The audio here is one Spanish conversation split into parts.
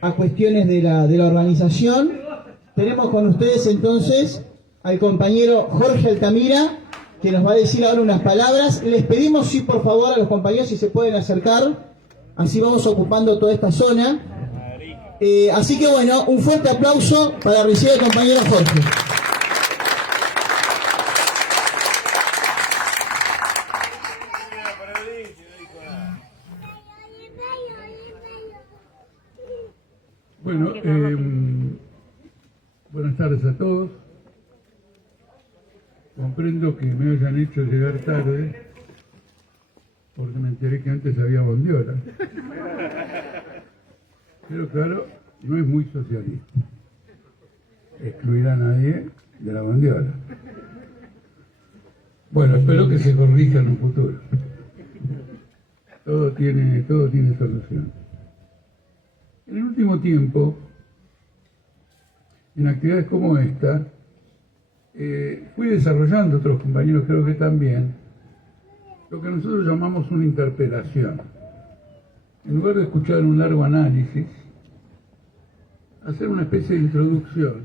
a cuestiones de la organización. Tenemos con ustedes entonces al compañero Jorge Altamira, que nos va a decir ahora unas palabras. Les pedimos, sí, por favor, a los compañeros si se pueden acercar, así vamos ocupando toda esta zona. Así que bueno, un fuerte aplauso para recibir al compañero Jorge. Bueno, buenas tardes a todos. Comprendo que me hayan hecho llegar tarde, porque me enteré que antes había bondiola. Pero claro, no es muy socialista excluir a nadie de la bondiola. Bueno, espero que se corrija en un futuro. Todo tiene solución. En el último tiempo, en actividades como esta, fui desarrollando, otros compañeros creo que también, lo que nosotros llamamos una interpelación. En lugar de escuchar un largo análisis, hacer una especie de introducción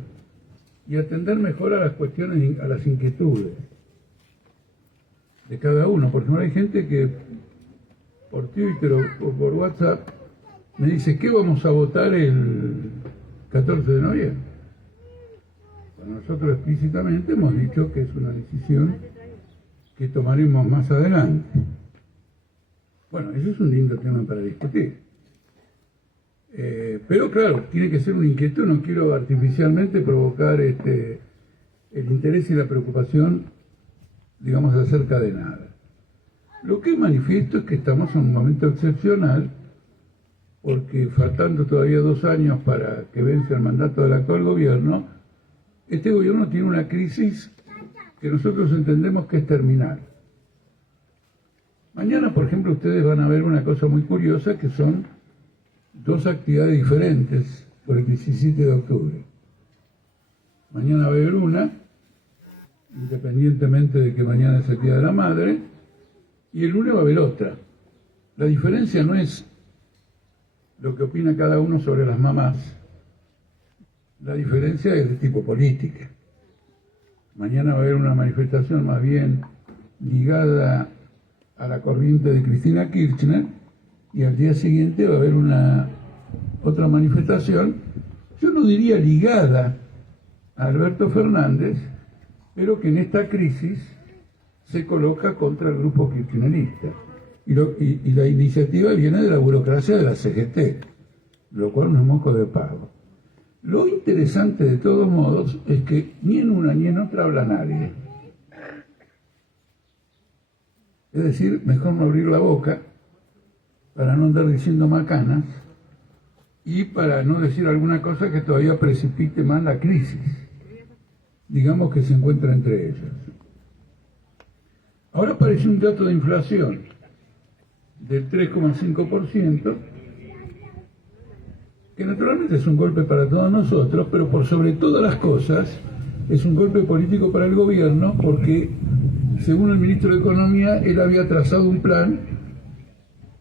y atender mejor a las cuestiones, a las inquietudes de cada uno. Porque no hay gente que por Twitter o por WhatsApp me dice, ¿qué vamos a votar el 14 de noviembre? Bueno, nosotros explícitamente hemos dicho que es una decisión que tomaremos más adelante. Bueno, eso es un lindo tema para discutir. Pero claro, tiene que ser una inquietud, no quiero artificialmente provocar el interés y la preocupación, digamos, acerca de nada. Lo que manifiesto es que estamos en un momento excepcional, porque faltando todavía 2 años para que vence el mandato del actual gobierno, este gobierno tiene una crisis que nosotros entendemos que es terminal. Mañana, por ejemplo, ustedes van a ver una cosa muy curiosa, que son 2 actividades diferentes por el 17 de octubre. Mañana va a haber una, independientemente de que mañana es el Día de la Madre, y el lunes va a haber otra. La diferencia no es lo que opina cada uno sobre las mamás. La diferencia es de tipo política. Mañana va a haber una manifestación más bien ligada a la corriente de Cristina Kirchner, y al día siguiente va a haber otra manifestación, yo no diría ligada a Alberto Fernández, pero que en esta crisis se coloca contra el grupo kirchnerista. Y la iniciativa viene de la burocracia de la CGT, lo cual no es moco de pavo. Lo interesante de todos modos es que ni en una ni en otra habla nadie. Es decir, mejor no abrir la boca para no andar diciendo macanas y para no decir alguna cosa que todavía precipite más la crisis, digamos, que se encuentra entre ellos. Ahora aparece un dato de inflación del 3,5%, que naturalmente es un golpe para todos nosotros, pero por sobre todas las cosas es un golpe político para el gobierno, porque según el ministro de Economía, él había trazado un plan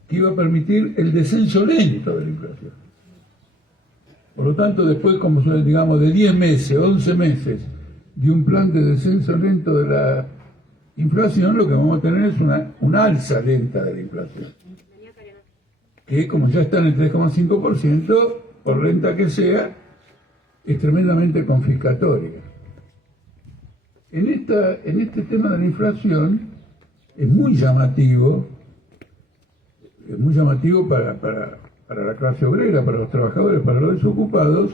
que iba a permitir el descenso lento de la inflación. Por lo tanto, después, como digamos, de 10 meses, 11 meses de un plan de descenso lento de la inflación, lo que vamos a tener es una alza lenta de la inflación, que como ya está en el 3,5%, por lenta que sea, es tremendamente confiscatoria. En este tema de la inflación es muy llamativo para la clase obrera, para los trabajadores, para los desocupados,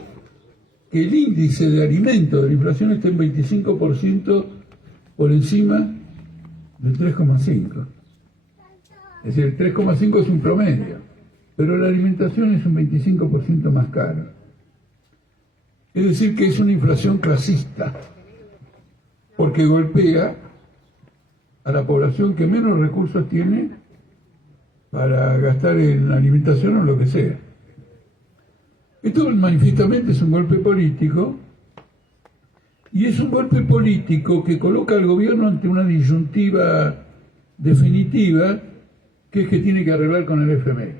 que el índice de alimento de la inflación esté en 25% por encima del 3,5%. Es decir, el 3,5% es un promedio, pero la alimentación es un 25% más cara. Es decir, que es una inflación clasista, porque golpea a la población que menos recursos tiene para gastar en alimentación o lo que sea. Esto manifiestamente es un golpe político, y es un golpe político que coloca al gobierno ante una disyuntiva definitiva, que es que tiene que arreglar con el FMI.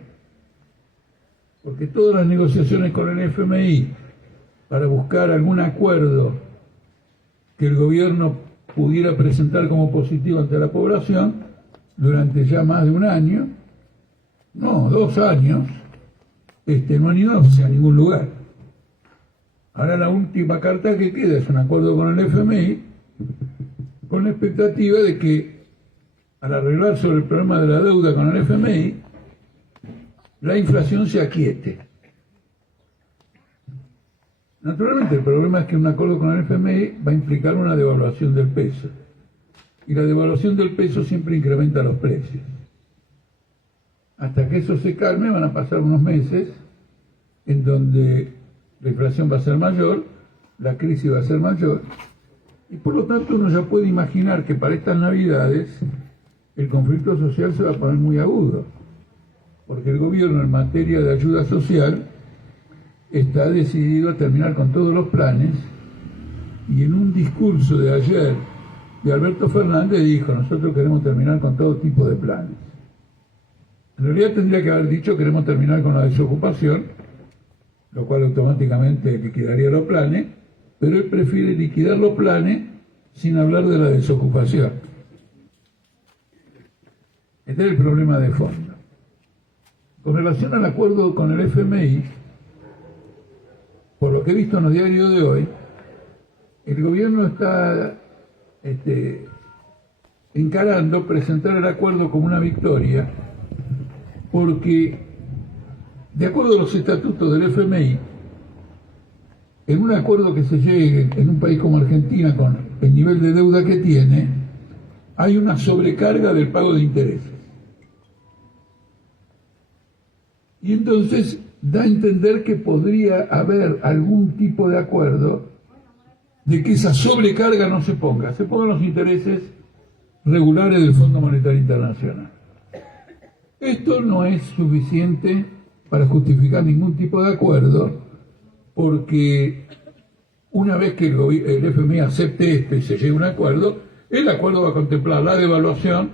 porque todas las negociaciones con el FMI para buscar algún acuerdo que el gobierno pudiera presentar como positivo ante la población, durante ya más de un año, no, 2 años, no han ido hacia ningún lugar. Ahora la última carta que queda es un acuerdo con el FMI, con la expectativa de que al arreglar sobre el problema de la deuda con el FMI, la inflación se aquiete. Naturalmente el problema es que un acuerdo con el FMI va a implicar una devaluación del peso. Y la devaluación del peso siempre incrementa los precios. Hasta que eso se calme van a pasar unos meses en donde la inflación va a ser mayor, la crisis va a ser mayor, y por lo tanto uno ya puede imaginar que para estas Navidades el conflicto social se va a poner muy agudo, porque el gobierno en materia de ayuda social está decidido a terminar con todos los planes, y en un discurso de ayer de Alberto Fernández dijo: nosotros queremos terminar con todo tipo de planes. En realidad tendría que haber dicho: queremos terminar con la desocupación, lo cual automáticamente liquidaría los planes, pero él prefiere liquidar los planes sin hablar de la desocupación. Este es el problema de fondo. Con relación al acuerdo con el FMI, por lo que he visto en los diarios de hoy, el gobierno está encarando presentar el acuerdo como una victoria, porque de acuerdo a los estatutos del FMI, en un acuerdo que se llegue en un país como Argentina con el nivel de deuda que tiene, hay una sobrecarga del pago de intereses. Y entonces da a entender que podría haber algún tipo de acuerdo de que esa sobrecarga no se pongan los intereses regulares del Fondo Monetario Internacional. Esto no es suficiente para justificar ningún tipo de acuerdo, porque una vez que el FMI acepte esto y se llegue a un acuerdo, el acuerdo va a contemplar la devaluación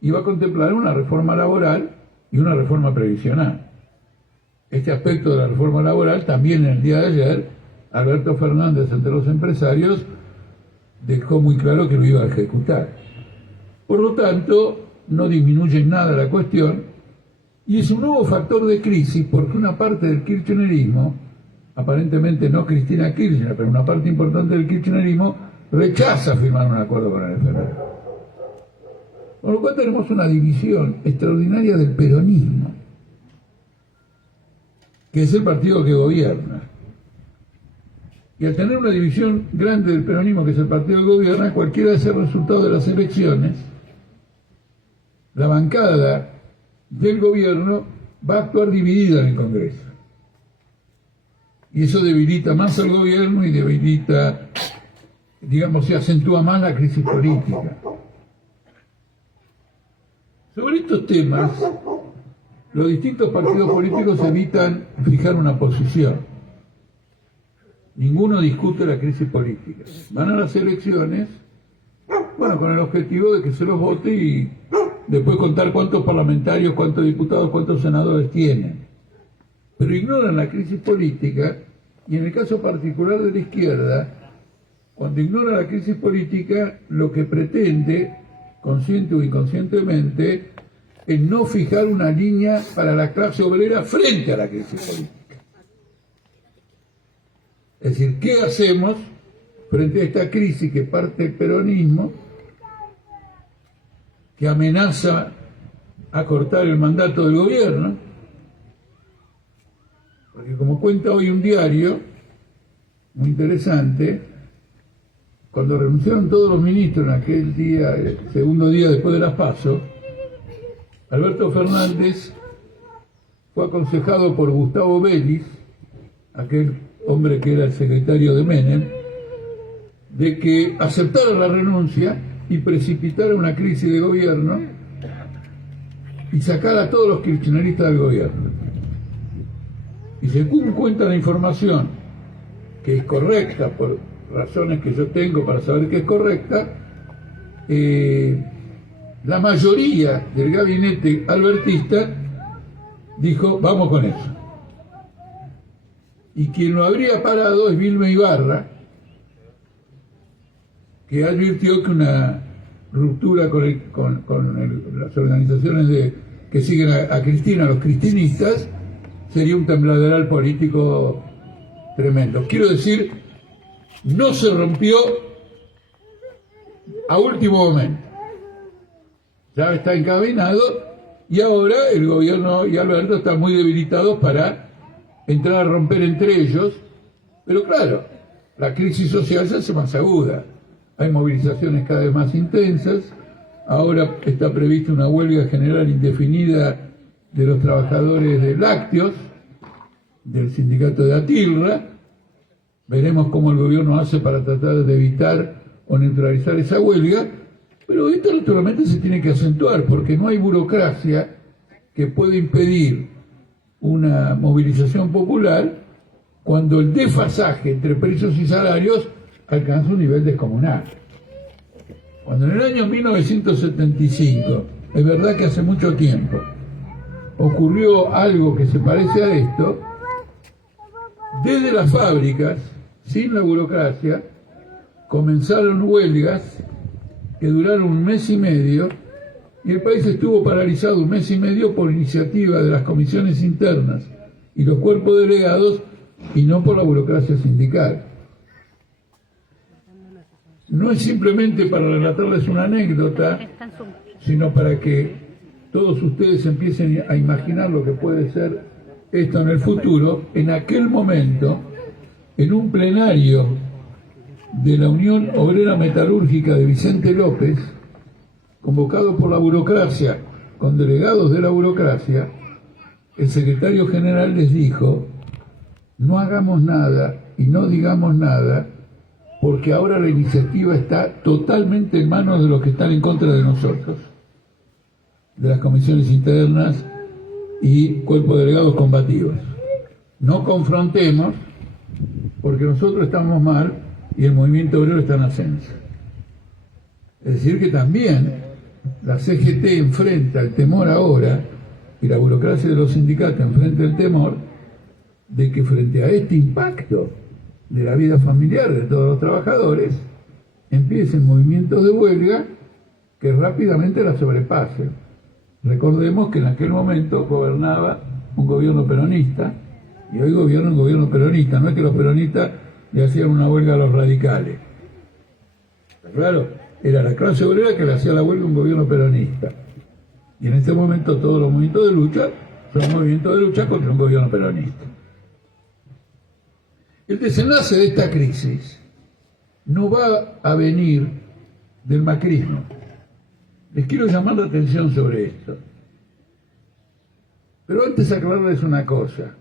y va a contemplar una reforma laboral y una reforma previsional. Este aspecto de la reforma laboral también en el día de ayer Alberto Fernández ante los empresarios dejó muy claro que lo iba a ejecutar. Por lo tanto, no disminuye en nada la cuestión y es un nuevo factor de crisis, porque una parte del kirchnerismo, aparentemente no Cristina Kirchner, pero una parte importante del kirchnerismo, rechaza firmar un acuerdo con el FMI. Con lo cual tenemos una división extraordinaria del peronismo, que es el partido que gobierna. Y al tener una división grande del peronismo, que es el partido que gobierna, cualquiera de ese resultado de las elecciones, la bancada del gobierno va a actuar dividida en el Congreso. Y eso debilita más al gobierno y debilita, digamos, se acentúa más la crisis política. Sobre estos temas, los distintos partidos políticos evitan fijar una posición. Ninguno discute la crisis política. Van a las elecciones, bueno, con el objetivo de que se los vote y después contar cuántos parlamentarios, cuántos diputados, cuántos senadores tienen. Pero ignoran la crisis política, y en el caso particular de la izquierda, cuando ignora la crisis política, lo que pretende, consciente o inconscientemente, es no fijar una línea para la clase obrera frente a la crisis política. Es decir, ¿qué hacemos frente a esta crisis que parte del peronismo, que amenaza a cortar el mandato del gobierno? Porque como cuenta hoy un diario muy interesante, cuando renunciaron todos los ministros en aquel día, el segundo día después de las PASO, Alberto Fernández fue aconsejado por Gustavo Vélez, aquel hombre que era el secretario de Menem, de que aceptara la renuncia y precipitara una crisis de gobierno y sacara a todos los kirchneristas del gobierno. Y según cuenta la información, que es correcta por razones que yo tengo para saber que es correcta, la mayoría del gabinete albertista dijo: vamos con eso. Y quien lo habría parado es Vilma Ibarra, que advirtió que una ruptura con las organizaciones que siguen a Cristina, los cristinistas, sería un tembladeral político tremendo. Quiero decir, no se rompió a último momento. Ya está encaminado y ahora el gobierno y Alberto están muy debilitados para entrar a romper entre ellos, pero claro, la crisis social se hace más aguda. Hay movilizaciones cada vez más intensas. Ahora está prevista una huelga general indefinida de los trabajadores de lácteos, del sindicato de Atilra. Veremos cómo el gobierno hace para tratar de evitar o neutralizar esa huelga, pero esto naturalmente se tiene que acentuar porque no hay burocracia que pueda impedir una movilización popular cuando el desfasaje entre precios y salarios alcanza un nivel descomunal. Cuando en el año 1975, es verdad que hace mucho tiempo, ocurrió algo que se parece a esto, desde las fábricas, sin la burocracia, comenzaron huelgas que duraron un mes y medio y el país estuvo paralizado un mes y medio por iniciativa de las comisiones internas y los cuerpos delegados y no por la burocracia sindical. No es simplemente para relatarles una anécdota, sino para que todos ustedes empiecen a imaginar lo que puede ser esto en el futuro. En aquel momento, en un plenario de la Unión Obrera Metalúrgica de Vicente López, convocado por la burocracia, con delegados de la burocracia, el secretario general les dijo: no hagamos nada y no digamos nada, porque ahora la iniciativa está totalmente en manos de los que están en contra de nosotros, de las comisiones internas y cuerpos delegados combativos. No confrontemos, porque nosotros estamos mal y el movimiento obrero está en ascenso. Es decir, que también la CGT enfrenta el temor ahora, y la burocracia de los sindicatos enfrenta el temor, de que frente a este impacto de la vida familiar de todos los trabajadores, empiecen movimientos de huelga que rápidamente la sobrepasen. Recordemos que en aquel momento gobernaba un gobierno peronista, y hoy gobierna un gobierno peronista. No es que los peronistas le hacían una huelga a los radicales. Claro, era la clase obrera que le hacía la huelga a un gobierno peronista. Y en este momento todos los movimientos de lucha son movimientos de lucha contra un gobierno peronista. El desenlace de esta crisis no va a venir del macrismo. Les quiero llamar la atención sobre esto. Pero antes aclararles una cosa.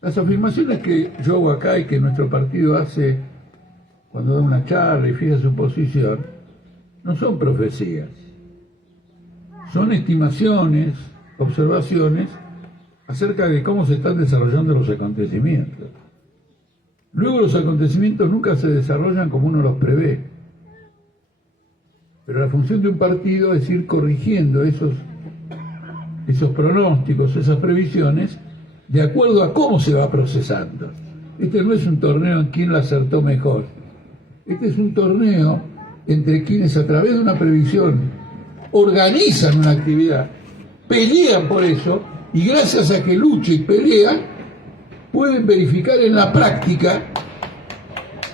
Las afirmaciones que yo hago acá y que nuestro partido hace cuando da una charla y fija su posición, no son profecías. Son estimaciones, observaciones acerca de cómo se están desarrollando los acontecimientos. Luego los acontecimientos nunca se desarrollan como uno los prevé. Pero la función de un partido es ir corrigiendo esos pronósticos, esas previsiones, de acuerdo a cómo se va procesando. Este no es un torneo en quién la acertó mejor. Este es un torneo entre quienes a través de una previsión organizan una actividad, pelean por eso, y gracias a que luchan y pelean, pueden verificar en la práctica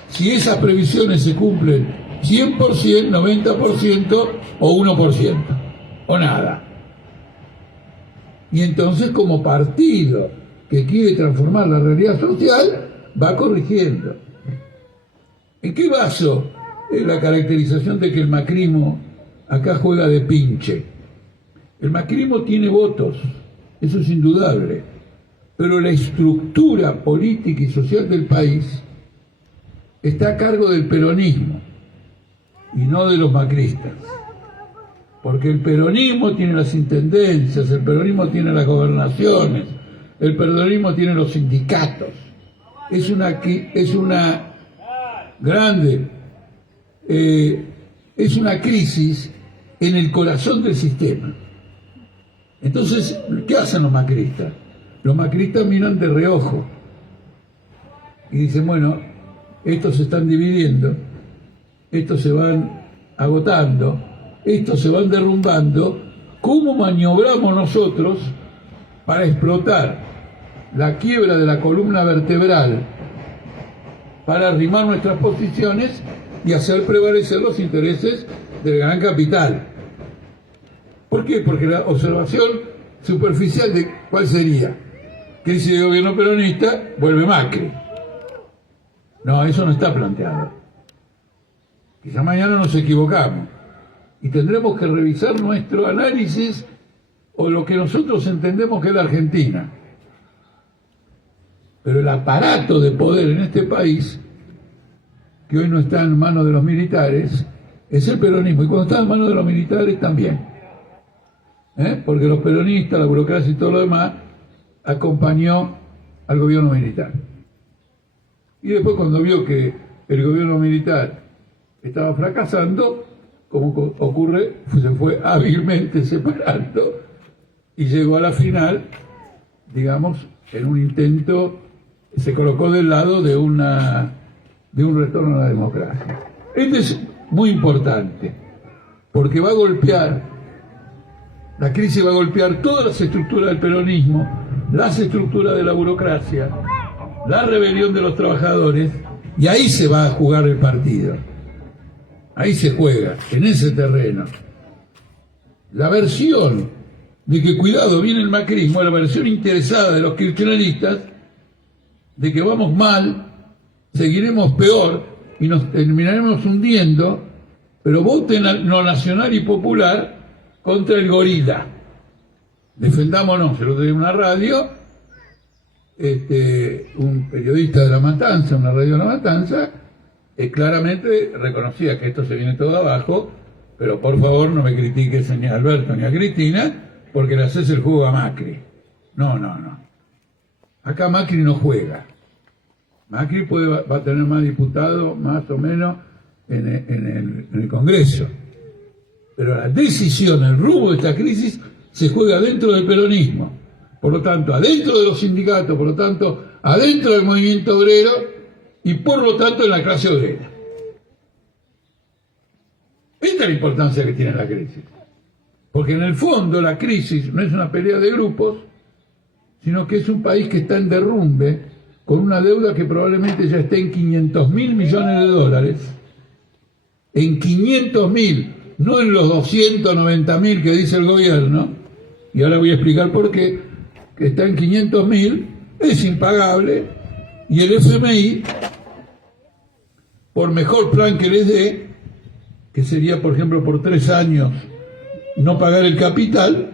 si esas previsiones se cumplen 100%, 90% o 1%, o nada. Y entonces, como partido que quiere transformar la realidad social, va corrigiendo. ¿En qué baso es la caracterización de que el macrismo acá juega de pinche? El macrismo tiene votos, eso es indudable, pero la estructura política y social del país está a cargo del peronismo y no de los macristas. Porque el peronismo tiene las intendencias, el peronismo tiene las gobernaciones, el peronismo tiene los sindicatos. Es una crisis en el corazón del sistema. Entonces, ¿qué hacen los macristas? Los macristas miran de reojo y dicen, bueno, estos se están dividiendo, estos se van agotando, estos se van derrumbando, ¿cómo maniobramos nosotros para explotar la quiebra de la columna vertebral, para arrimar nuestras posiciones y hacer prevalecer los intereses del gran capital? ¿Por qué? Porque la observación superficial de ¿cuál sería? Crisis de gobierno peronista, vuelve Macri. No, eso no está planteado. Quizá mañana nos equivocamos y tendremos que revisar nuestro análisis o lo que nosotros entendemos que es la Argentina. Pero el aparato de poder en este país, que hoy no está en manos de los militares, es el peronismo. Y cuando está en manos de los militares también. Porque los peronistas, la burocracia y todo lo demás, acompañó al gobierno militar. Y después cuando vio que el gobierno militar estaba fracasando, como ocurre, se fue hábilmente separando y llegó a la final, digamos, en un intento, se colocó del lado de un retorno a la democracia. Esto es muy importante, porque va a golpear, la crisis va a golpear todas las estructuras del peronismo, las estructuras de la burocracia, la rebelión de los trabajadores, y ahí se va a jugar el partido. Ahí se juega, en ese terreno. La versión de que cuidado viene el macrismo, la versión interesada de los kirchneristas, de que vamos mal, seguiremos peor y nos terminaremos hundiendo, pero voten lo nacional y popular contra el gorila. Defendámonos. El otro día en una radio, un periodista de La Matanza, una radio de La Matanza, claramente reconocía que esto se viene todo abajo, pero por favor no me critiques ni a Alberto ni a Cristina, porque le haces el juego a Macri. No. Acá Macri no juega. Macri va a tener más diputados, más o menos, en el Congreso. Pero la decisión, el rumbo de esta crisis, se juega dentro del peronismo. Por lo tanto, adentro de los sindicatos, por lo tanto, adentro del movimiento obrero y por lo tanto en la clase obrera. Esta es la importancia que tiene la crisis. Porque en el fondo la crisis no es una pelea de grupos, sino que es un país que está en derrumbe, con una deuda que probablemente ya esté en 500.000 millones de dólares, en 500.000, no en los 290.000 que dice el gobierno, y ahora voy a explicar por qué, que está en 500.000, es impagable, y el FMI, por mejor plan que les dé, que sería por ejemplo por 3 años no pagar el capital,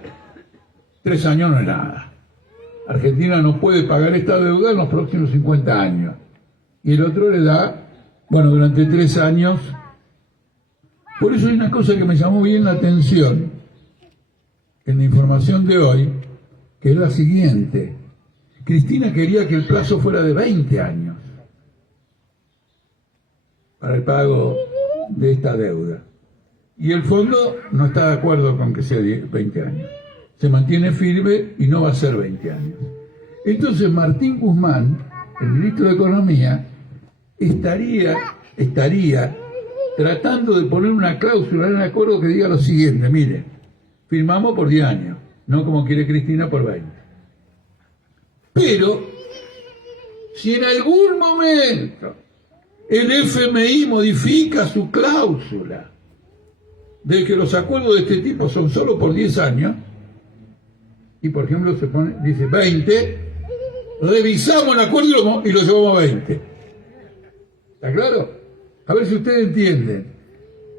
3 años no es nada. Argentina no puede pagar esta deuda en los próximos 50 años. Y el otro le da, bueno, durante 3 años. Por eso hay una cosa que me llamó bien la atención en la información de hoy, que es la siguiente. Cristina quería que el plazo fuera de 20 años para el pago de esta deuda. Y el fondo no está de acuerdo con que sea 20 años. Se mantiene firme y no va a ser 20 años. Entonces Martín Guzmán, el ministro de Economía, estaría tratando de poner una cláusula en el acuerdo que diga lo siguiente: mire, firmamos por 10 años, no como quiere Cristina por 20. Pero, si en algún momento el FMI modifica su cláusula de que los acuerdos de este tipo son solo por 10 años, y por ejemplo dice 20, revisamos el acuerdo y lo llevamos a 20. ¿Está claro? A ver si ustedes entienden.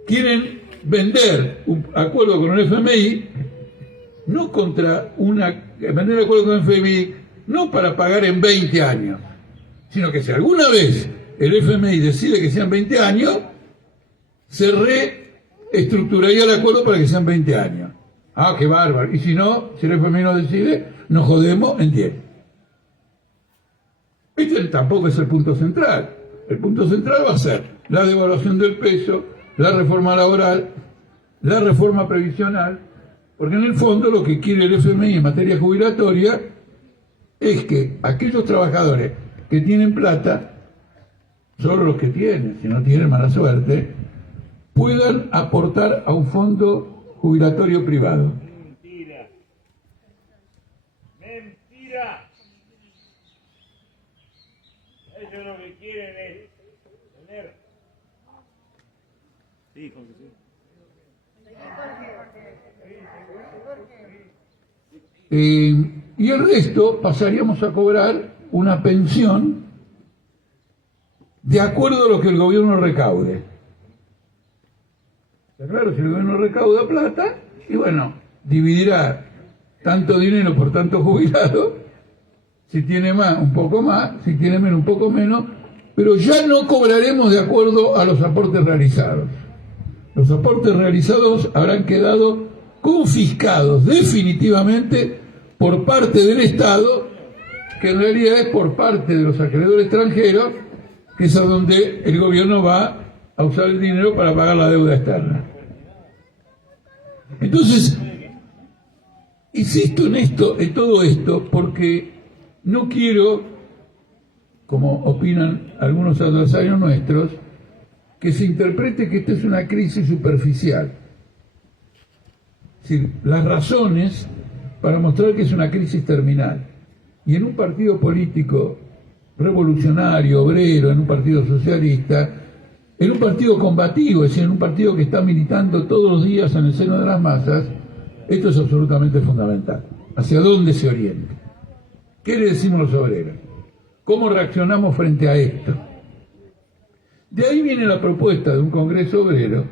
Quieren vender un acuerdo con el FMI, no vender el acuerdo con el FMI, no para pagar en 20 años, sino que si alguna vez el FMI decide que sean 20 años, se reestructuraría el acuerdo para que sean 20 años. Ah, qué bárbaro. Y si no, si el FMI no decide, nos jodemos en 10. Este tampoco es el punto central. El punto central va a ser la devaluación del peso, la reforma laboral, la reforma previsional, porque en el fondo lo que quiere el FMI en materia jubilatoria es que aquellos trabajadores que tienen plata solo los que tienen, si no tienen mala suerte, puedan aportar a un fondo jubilatorio privado. Mentira. Mentira. Ellos lo que quieren es tener. Sí, Jorge, sí. Y el resto pasaríamos a cobrar una pensión de acuerdo a lo que el gobierno recaude. Está claro, si el gobierno recauda plata, y bueno, dividirá tanto dinero por tanto jubilado, si tiene más, un poco más, si tiene menos, un poco menos, pero ya no cobraremos de acuerdo a los aportes realizados. Los aportes realizados habrán quedado confiscados definitivamente por parte del Estado, que en realidad es por parte de los acreedores extranjeros, que es a donde el gobierno va a usar el dinero para pagar la deuda externa. Entonces, insisto en todo esto, porque no quiero, como opinan algunos adversarios nuestros, que se interprete que esta es una crisis superficial. Es decir, las razones para mostrar que es una crisis terminal. Y en un partido político revolucionario, obrero, en un partido socialista, en un partido combativo, es decir, en un partido que está militando todos los días en el seno de las masas, esto es absolutamente fundamental. ¿Hacia dónde se orienta? ¿Qué le decimos los obreros? ¿Cómo reaccionamos frente a esto? De ahí viene la propuesta de un Congreso Obrero,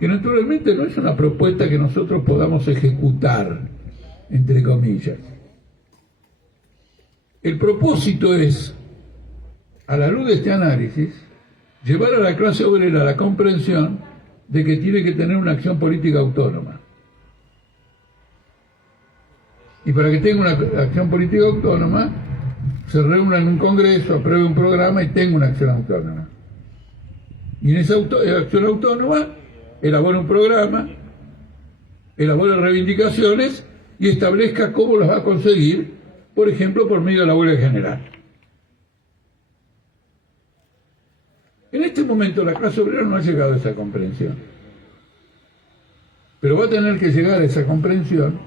que naturalmente no es una propuesta que nosotros podamos ejecutar, entre comillas. El propósito es, a la luz de este análisis, llevar a la clase obrera a la comprensión de que tiene que tener una acción política autónoma. Y para que tenga una acción política autónoma, se reúna en un congreso, apruebe un programa y tenga una acción autónoma. Y en esa acción autónoma elabora un programa, elabora reivindicaciones y establezca cómo las va a conseguir, por ejemplo, por medio de la huelga general. En este momento la clase obrera no ha llegado a esa comprensión, pero va a tener que llegar a esa comprensión,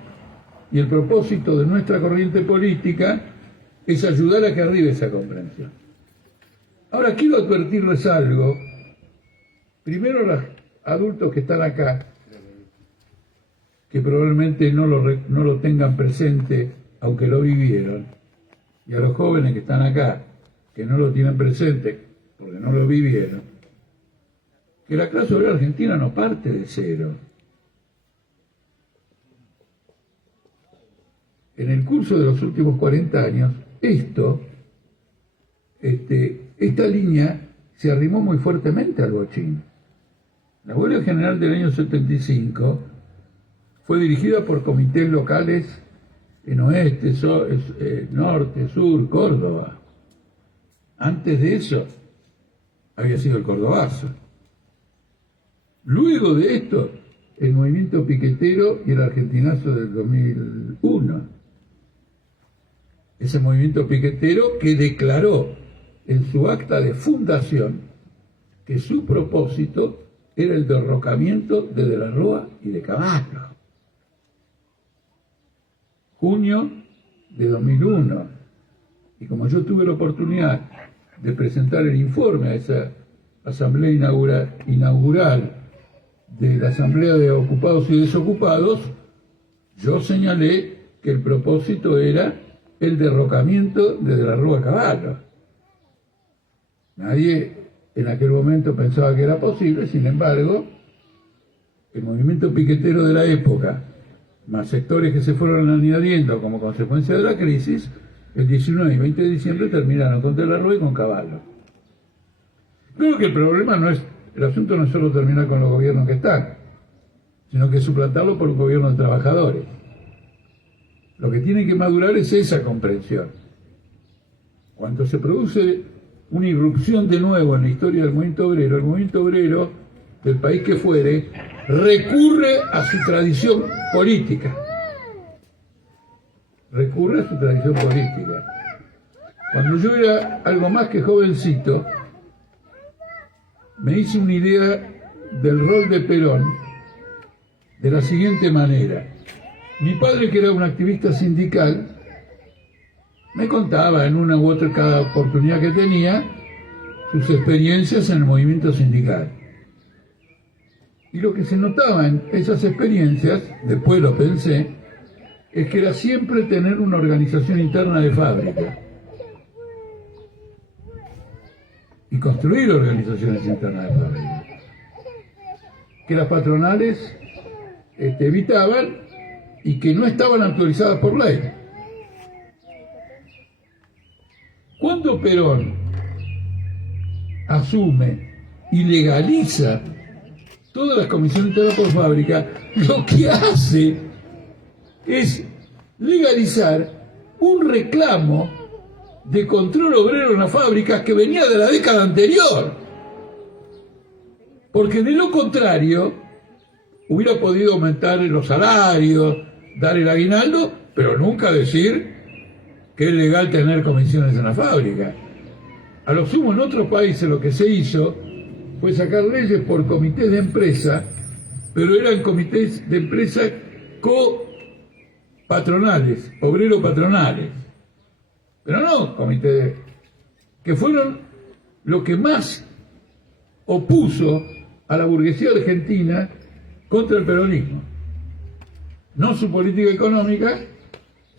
y el propósito de nuestra corriente política es ayudar a que arribe esa comprensión. Ahora quiero advertirles algo, primero a los adultos que están acá, que probablemente no lo tengan presente, aunque lo vivieron, y a los jóvenes que están acá, que no lo tienen presente, porque no lo vivieron, que la clase obrera argentina no parte de cero. En el curso de los últimos 40 años, esta línea se arrimó muy fuertemente al bochín. La huelga general del año 75 fue dirigida por comités locales en oeste, norte, sur, Córdoba. Antes de eso, había sido el cordobazo. Luego de esto, el movimiento piquetero y el argentinazo del 2001. Ese movimiento piquetero que declaró en su acta de fundación que su propósito era el derrocamiento de De la Rúa y de Cavallo. Junio de 2001. Y como yo tuve la oportunidad de presentar el informe a esa asamblea inaugural de la Asamblea de Ocupados y Desocupados, yo señalé que el propósito era el derrocamiento de la Rúa Cavallo. Nadie en aquel momento pensaba que era posible, sin embargo, el movimiento piquetero de la época, más sectores que se fueron añadiendo como consecuencia de la crisis, el 19 y 20 de diciembre terminaron con De la Rúa y con Cavallo. Creo que el problema el asunto no es solo terminar con los gobiernos que están, sino que suplantarlo por un gobierno de trabajadores. Lo que tiene que madurar es esa comprensión. Cuando se produce una irrupción de nuevo en la historia del movimiento obrero, el movimiento obrero del país que fuere recurre a su tradición política. Recurre a su tradición política. Cuando yo era algo más que jovencito, me hice una idea del rol de Perón de la siguiente manera. Mi padre, que era un activista sindical, me contaba en una u otra cada oportunidad que tenía sus experiencias en el movimiento sindical. Y lo que se notaba en esas experiencias, después lo pensé, es que era siempre tener una organización interna de fábrica y construir organizaciones internas de fábrica que las patronales evitaban y que no estaban autorizadas por ley. Cuando Perón asume y legaliza todas las comisiones internas por fábrica, lo que hace es legalizar un reclamo de control obrero en las fábricas que venía de la década anterior. Porque de lo contrario, hubiera podido aumentar los salarios, dar el aguinaldo, pero nunca decir que es legal tener comisiones en la fábrica. A lo sumo, en otros países lo que se hizo fue sacar leyes por comités de empresa, pero eran comités de empresa patronales, obreros patronales, pero no comités, que fueron lo que más opuso a la burguesía argentina contra el peronismo. No su política económica,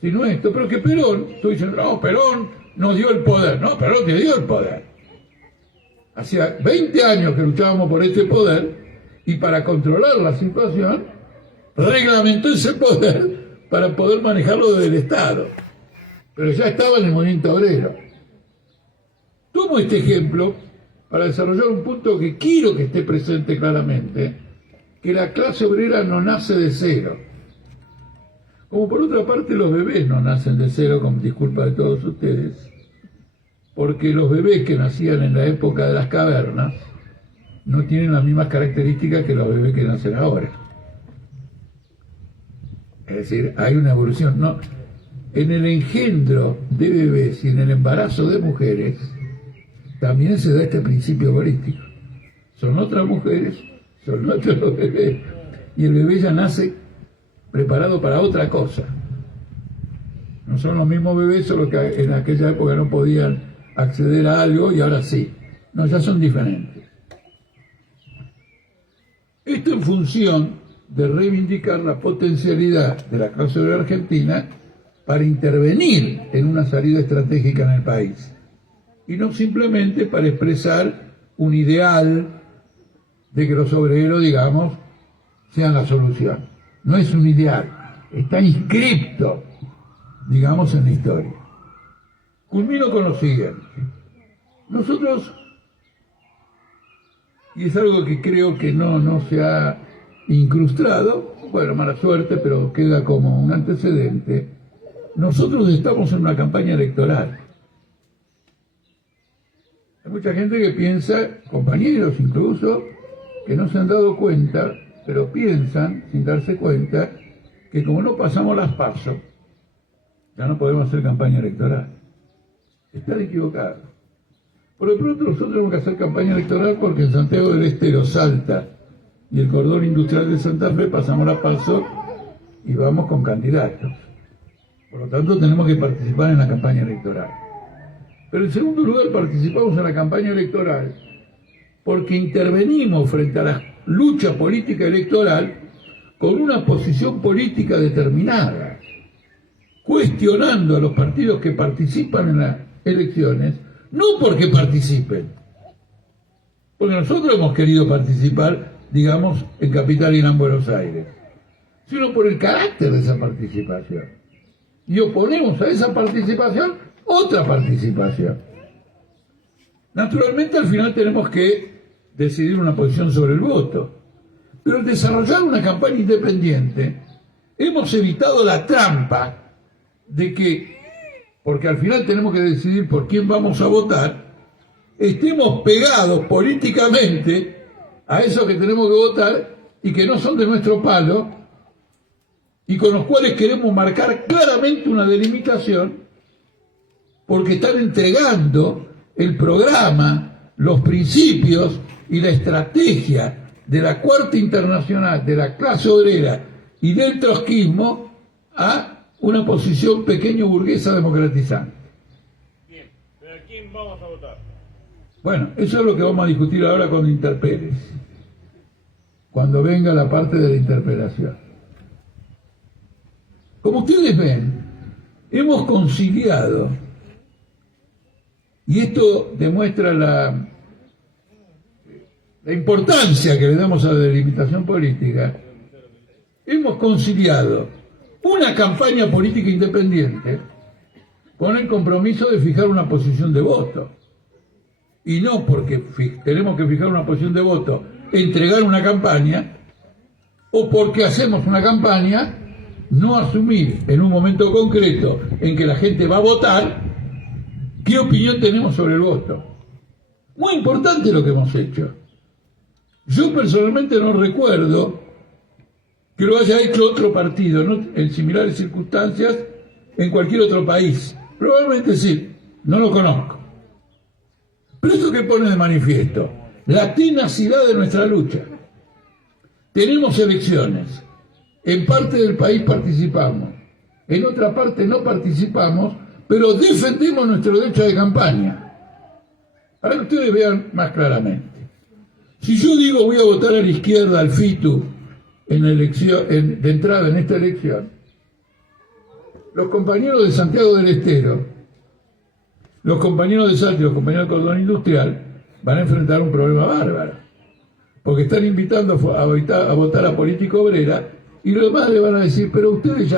sino esto. Pero que Perón, estoy diciendo, no, Perón nos dio el poder. No, Perón te dio el poder. Hacía 20 años que luchábamos por este poder y para controlar la situación reglamentó ese poder para poder manejarlo desde el Estado. Pero ya estaba en el movimiento obrero. Tomo este ejemplo para desarrollar un punto que quiero que esté presente claramente, que la clase obrera no nace de cero. Como por otra parte los bebés no nacen de cero, con disculpa de todos ustedes, porque los bebés que nacían en la época de las cavernas no tienen las mismas características que los bebés que nacen ahora. Es decir, hay una evolución. No, en el engendro de bebés y en el embarazo de mujeres también se da este principio holístico. Son otras mujeres, son otros bebés, y el bebé ya nace preparado para otra cosa. No son los mismos bebés, solo que en aquella época no podían acceder a algo y ahora sí. No, ya son diferentes. Esto en función de reivindicar la potencialidad de la clase obrera argentina para intervenir en una salida estratégica en el país. Y no simplemente para expresar un ideal de que los obreros, digamos, sean la solución. No es un ideal, está inscripto, digamos, en la historia. Culmino con lo siguiente. Nosotros, y es algo que creo que no se ha incrustado, bueno, mala suerte, pero queda como un antecedente, nosotros estamos en una campaña electoral. Hay mucha gente que piensa, compañeros incluso, que no se han dado cuenta, pero piensan, sin darse cuenta, que como no pasamos las PASO, ya no podemos hacer campaña electoral. Están equivocados. Por lo pronto nosotros tenemos que hacer campaña electoral porque en Santiago del Estero, Salta y el cordón industrial de Santa Fe pasamos las PASO y vamos con candidatos. Por lo tanto tenemos que participar en la campaña electoral. Pero en segundo lugar participamos en la campaña electoral porque intervenimos frente a la lucha política electoral con una posición política determinada, cuestionando a los partidos que participan en las elecciones, no porque participen, porque nosotros hemos querido participar, digamos, en Capital y Gran Buenos Aires, sino por el carácter de esa participación. Y oponemos a esa participación otra participación. Naturalmente al final tenemos que decidir una posición sobre el voto, pero al desarrollar una campaña independiente hemos evitado la trampa de que, porque al final tenemos que decidir por quién vamos a votar, estemos pegados políticamente a esos que tenemos que votar y que no son de nuestro palo y con los cuales queremos marcar claramente una delimitación porque están entregando el programa, los principios y la estrategia de la Cuarta Internacional, de la clase obrera y del trotskismo a una posición pequeño burguesa democratizante. Bien, pero ¿a quién vamos a votar? Bueno, eso es lo que vamos a discutir ahora cuando interpeles, cuando venga la parte de la interpelación. Como ustedes ven, hemos conciliado, y esto demuestra la importancia que le damos a la delimitación política, hemos conciliado una campaña política independiente con el compromiso de fijar una posición de voto. Y no porque tenemos que fijar una posición de voto, entregar una campaña, o porque hacemos una campaña, no asumir en un momento concreto en que la gente va a votar, qué opinión tenemos sobre el voto. Muy importante lo que hemos hecho. Yo personalmente no recuerdo que lo haya hecho otro partido, ¿no?, en similares circunstancias en cualquier otro país. Probablemente sí, no lo conozco. Pero esto que pone de manifiesto la tenacidad de nuestra lucha. Tenemos elecciones, en parte del país participamos, en otra parte no participamos, pero defendemos nuestro derecho de campaña. Para que ustedes vean más claramente. Si yo digo voy a votar a la izquierda, al FITU, en la elección, de entrada en esta elección, los compañeros de Santiago del Estero, los compañeros de Salta y los compañeros del Cordón Industrial van a enfrentar un problema bárbaro, porque están invitando a votar a política obrera y los demás le van a decir, pero ustedes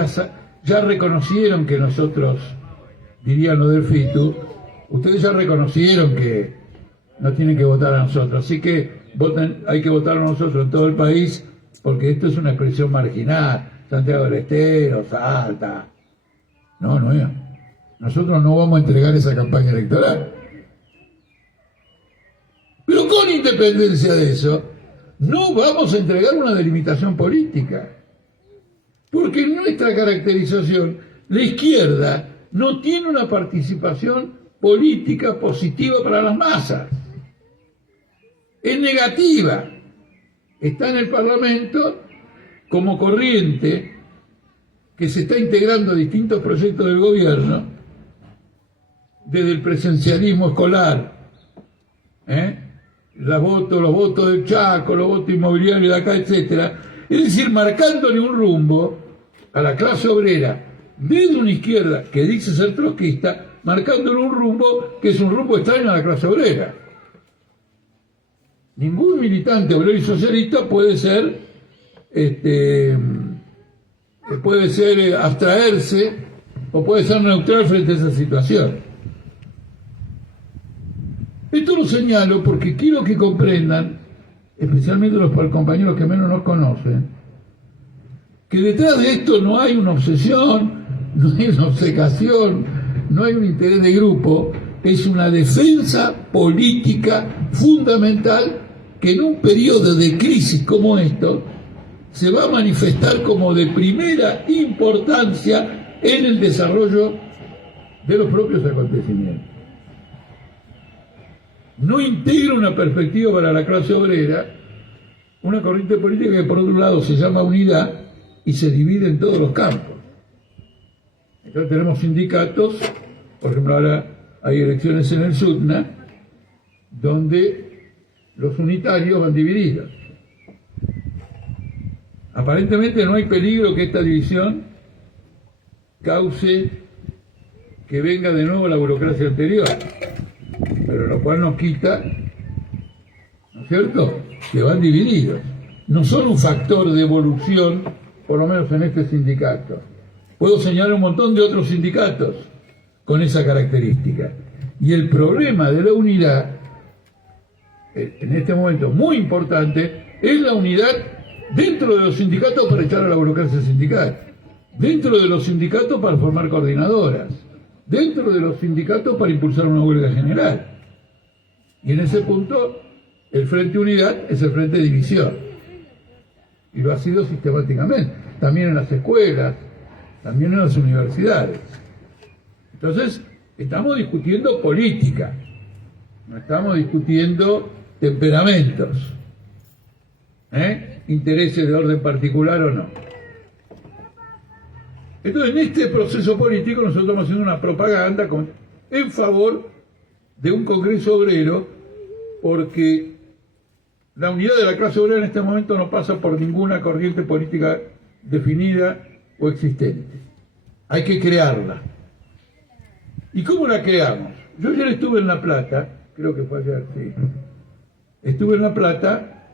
ya reconocieron que nosotros, dirían los del FITU, ustedes ya reconocieron que no tienen que votar a nosotros, así que hay que votar a nosotros en todo el país, porque esto es una expresión marginal, Santiago del Estero, Salta. No, nosotros no vamos a entregar esa campaña electoral. Pero con independencia de eso, no vamos a entregar una delimitación política. Porque en nuestra caracterización, la izquierda no tiene una participación política positiva para las masas. Es negativa. Está en el Parlamento como corriente que se está integrando a distintos proyectos del gobierno, desde el presencialismo escolar, los votos del Chaco, los votos inmobiliarios de acá, etcétera. Es decir, marcándole un rumbo a la clase obrera desde una izquierda que dice ser trotskista, marcándole un rumbo que es un rumbo extraño a la clase obrera. Ningún militante obrero y socialista puede abstraerse o puede ser neutral frente a esa situación. Esto lo señalo porque quiero que comprendan, especialmente los compañeros que menos nos conocen, que detrás de esto no hay una obsesión, no hay una obcecación, no hay un interés de grupo, es una defensa política fundamental que en un periodo de crisis como esto se va a manifestar como de primera importancia en el desarrollo de los propios acontecimientos. No integra una perspectiva para la clase obrera, una corriente política que por otro lado se llama unidad y se divide en todos los campos. Entonces tenemos sindicatos, por ejemplo ahora hay elecciones en el SUTNA, donde los unitarios van divididos. Aparentemente no hay peligro que esta división cause que venga de nuevo la burocracia anterior, pero lo cual nos quita, ¿no es cierto?, que van divididos. No son un factor de evolución, por lo menos en este sindicato. Puedo señalar un montón de otros sindicatos con esa característica. Y el problema de la unidad, en este momento muy importante, es la unidad dentro de los sindicatos para echar a la burocracia sindical, dentro de los sindicatos para formar coordinadoras, dentro de los sindicatos para impulsar una huelga general. Y en ese punto, el Frente Unidad es el Frente División. Y lo ha sido sistemáticamente, también en las escuelas, también en las universidades. Entonces, estamos discutiendo política, no estamos discutiendo temperamentos, intereses de orden particular o no. Entonces, en este proceso político nosotros estamos haciendo una propaganda en favor de un Congreso Obrero, porque la unidad de la clase obrera en este momento no pasa por ninguna corriente política definida o existente. Hay que crearla. ¿Y cómo la creamos? Yo ayer estuve en La Plata, creo que fue ayer, sí. Estuve en La Plata,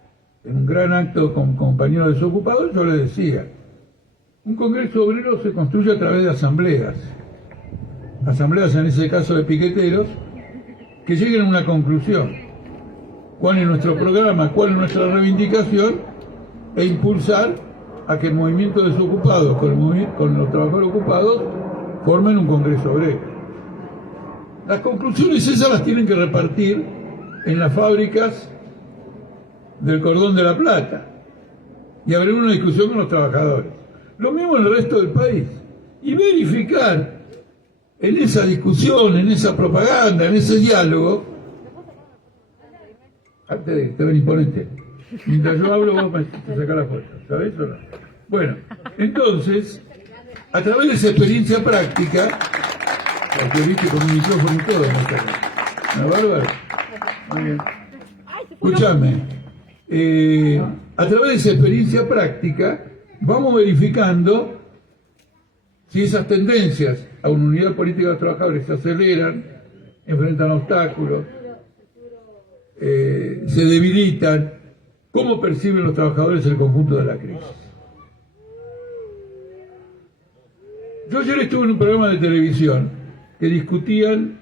en un gran acto con compañeros desocupados, yo les decía, un Congreso Obrero se construye a través de asambleas. Asambleas, en ese caso de piqueteros, que lleguen a una conclusión. ¿Cuál es nuestro programa? ¿Cuál es nuestra reivindicación? E impulsar a que el movimiento desocupado con los trabajadores ocupados formen un Congreso Obrero. Las conclusiones esas las tienen que repartir en las fábricas del Cordón de la Plata y abrir una discusión con los trabajadores. Lo mismo en el resto del país. Y verificar en esa discusión, en esa propaganda, en ese diálogo, antes de que te ven imponente, mientras yo hablo vos te sacás la foto, ¿sabés o no? Bueno, entonces, a través de esa experiencia práctica, porque viste con un micrófono y todo, ¿no? Bárbaro. Muy bien. Escuchame, a través de esa experiencia práctica, vamos verificando si esas tendencias a una unidad política de los trabajadores se aceleran, enfrentan obstáculos, se debilitan, cómo perciben los trabajadores el conjunto de la crisis. Yo ayer estuve en un programa de televisión que discutían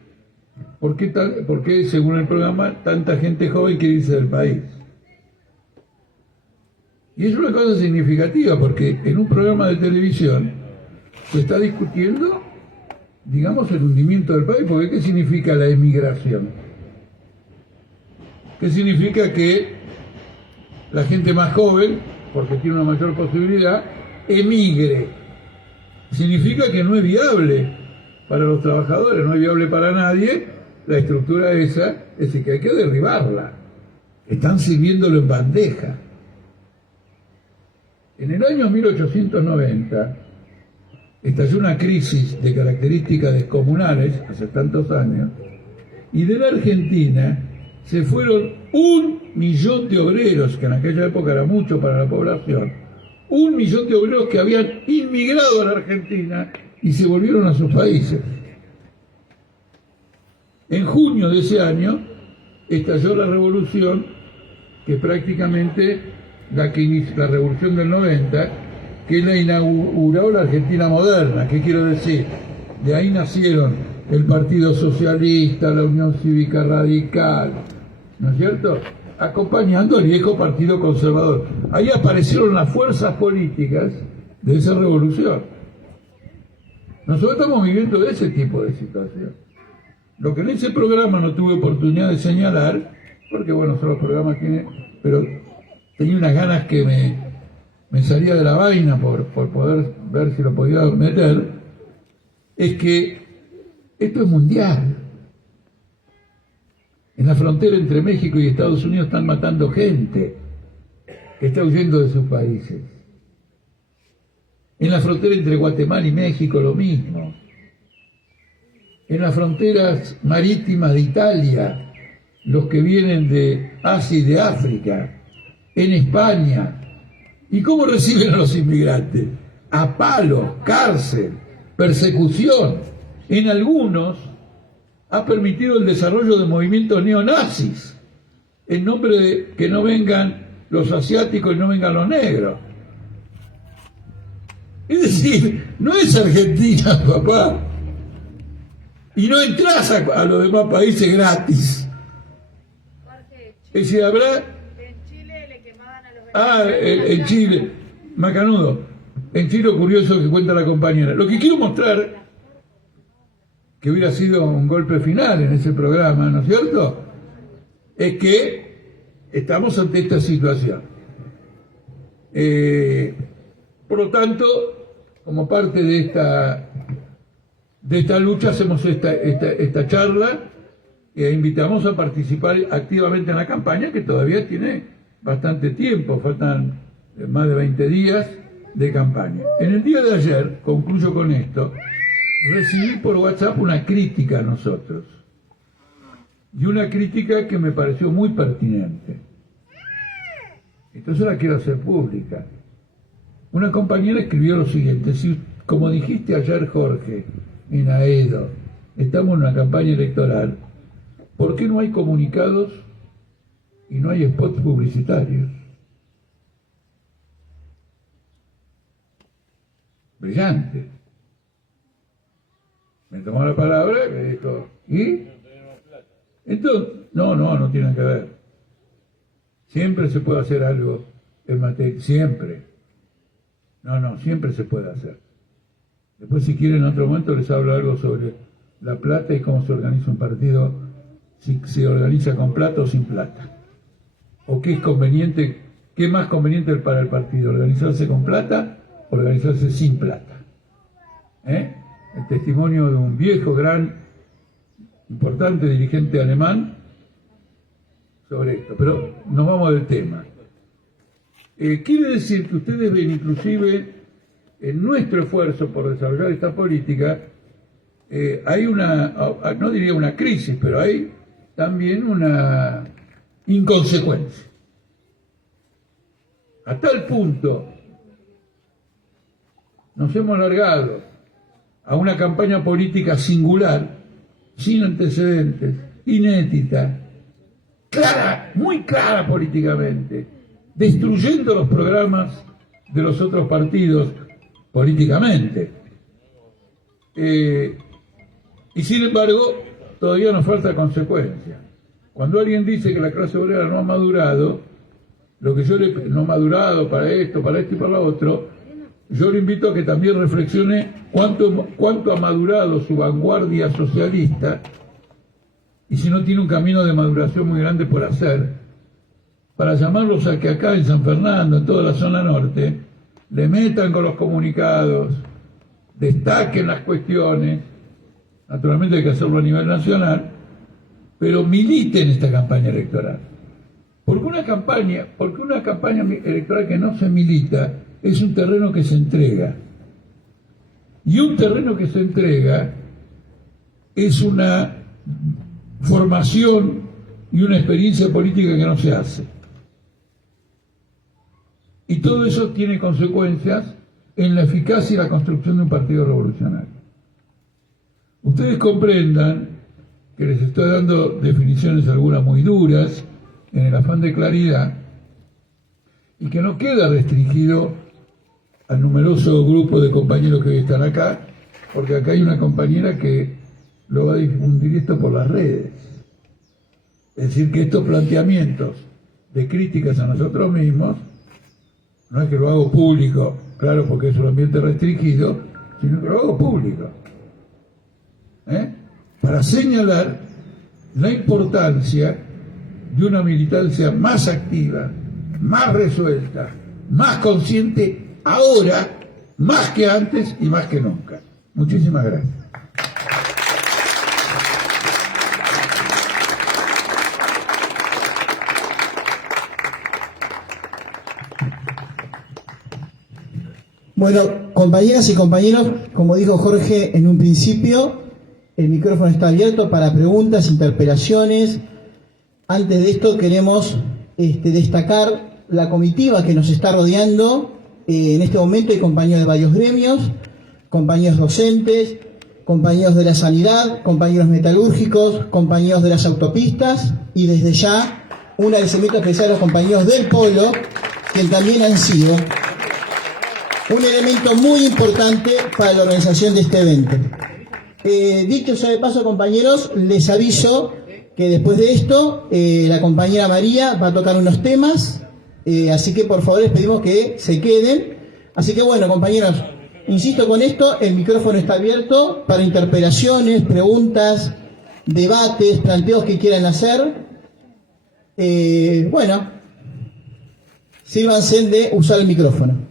por qué, según el programa, tanta gente joven quiere irse del país. Y es una cosa significativa, porque en un programa de televisión se está discutiendo, digamos, el hundimiento del país, porque ¿qué significa la emigración? ¿Qué significa que la gente más joven, porque tiene una mayor posibilidad, emigre? Significa que no es viable para los trabajadores, no es viable para nadie la estructura esa, es decir, que hay que derribarla. Están sirviéndolo en bandeja. En el año 1890 estalló una crisis de características descomunales, hace tantos años, y de la Argentina se fueron 1 millón de obreros, que en aquella época era mucho para la población, 1 millón de obreros que habían inmigrado a la Argentina y se volvieron a sus países. En junio de ese año estalló la revolución, que prácticamente la revolución del 90, que la inauguró la Argentina moderna. ¿Qué quiero decir? De ahí nacieron el Partido Socialista, la Unión Cívica Radical, ¿no es cierto?, acompañando al viejo Partido Conservador. Ahí aparecieron las fuerzas políticas de esa revolución. Nosotros estamos viviendo de ese tipo de situación. Lo que en ese programa no tuve oportunidad de señalar, porque bueno, son los programas que... pero tenía unas ganas que me salía de la vaina por poder ver si lo podía meter, es que esto es mundial. En la frontera entre México y Estados Unidos están matando gente que está huyendo de sus países. En la frontera entre Guatemala y México lo mismo. En las fronteras marítimas de Italia, los que vienen de Asia y de África. En España. ¿Y cómo reciben a los inmigrantes? A palos, cárcel, persecución. En algunos ha permitido el desarrollo de movimientos neonazis en nombre de que no vengan los asiáticos y no vengan los negros. Es decir, no es Argentina, papá. Y no entras a los demás países gratis. Es decir, habrá... en Chile, macanudo. En Chile ocurrió eso que cuenta la compañera. Lo que quiero mostrar, que hubiera sido un golpe final en ese programa, ¿no es cierto?, es que estamos ante esta situación. Por lo tanto, como parte de esta lucha hacemos esta charla e invitamos a participar activamente en la campaña, que todavía tiene bastante tiempo, faltan más de 20 días de campaña. En el día de ayer, concluyo con esto, recibí por WhatsApp una crítica a nosotros, y una crítica que me pareció muy pertinente. Entonces la quiero hacer pública. Una compañera escribió lo siguiente: si, como dijiste ayer, Jorge, en Aedo, estamos en una campaña electoral, ¿por qué no hay comunicados y no hay spots publicitarios? Brillante. Me tomó la palabra y me dijo, ¿y? Entonces, no tiene que ver. Siempre se puede hacer algo en materia, siempre. Siempre se puede hacer. Después, si quieren, en otro momento les hablo algo sobre la plata y cómo se organiza un partido, si se organiza con plata o sin plata. O qué es conveniente, qué es más conveniente para el partido, organizarse con plata o organizarse sin plata. El testimonio de un viejo, gran, importante dirigente alemán sobre esto, pero nos vamos del tema. Quiere decir que ustedes ven, inclusive en nuestro esfuerzo por desarrollar esta política, hay una, no diría una crisis, pero hay también una inconsecuencia. A tal punto nos hemos largado a una campaña política singular, sin antecedentes, inédita, clara, muy clara políticamente, destruyendo los programas de los otros partidos políticamente. Y sin embargo, todavía nos falta consecuencia. Cuando alguien dice que la clase obrera no ha madurado, lo que yo no ha madurado para esto y para lo otro, yo le invito a que también reflexione cuánto ha madurado su vanguardia socialista, y si no tiene un camino de maduración muy grande por hacer, para llamarlos a que acá en San Fernando, en toda la zona norte, le metan con los comunicados, destaquen las cuestiones, naturalmente hay que hacerlo a nivel nacional, pero militen esta campaña electoral. Porque una campaña electoral que no se milita es un terreno que se entrega. Y un terreno que se entrega es una formación y una experiencia política que no se hace. Y todo eso tiene consecuencias en la eficacia y la construcción de un partido revolucionario. Ustedes comprendan que les estoy dando definiciones algunas muy duras, en el afán de claridad, y que no queda restringido al numeroso grupo de compañeros que hoy están acá, porque acá hay una compañera que lo va a difundir esto por las redes. Es decir, que estos planteamientos de críticas a nosotros mismos, no es que lo hago público, claro, porque es un ambiente restringido, sino que lo hago público. Para señalar la importancia de una militancia más activa, más resuelta, más consciente ahora, más que antes y más que nunca. Muchísimas gracias. Bueno, compañeras y compañeros, como dijo Jorge en un principio, el micrófono está abierto para preguntas, interpelaciones. Antes de esto queremos destacar la comitiva que nos está rodeando. En este momento hay compañeros de varios gremios, compañeros docentes, compañeros de la sanidad, compañeros metalúrgicos, compañeros de las autopistas y desde ya un agradecimiento especial a los compañeros del Polo, que también han sido un elemento muy importante para la organización de este evento. Dicho sea de paso, compañeros, les aviso que después de esto la compañera María va a tocar unos temas, así que por favor les pedimos que se queden. Así que bueno, compañeros, insisto con esto, el micrófono está abierto para interpelaciones, preguntas, debates, planteos que quieran hacer. Bueno, sírvanse de usar el micrófono.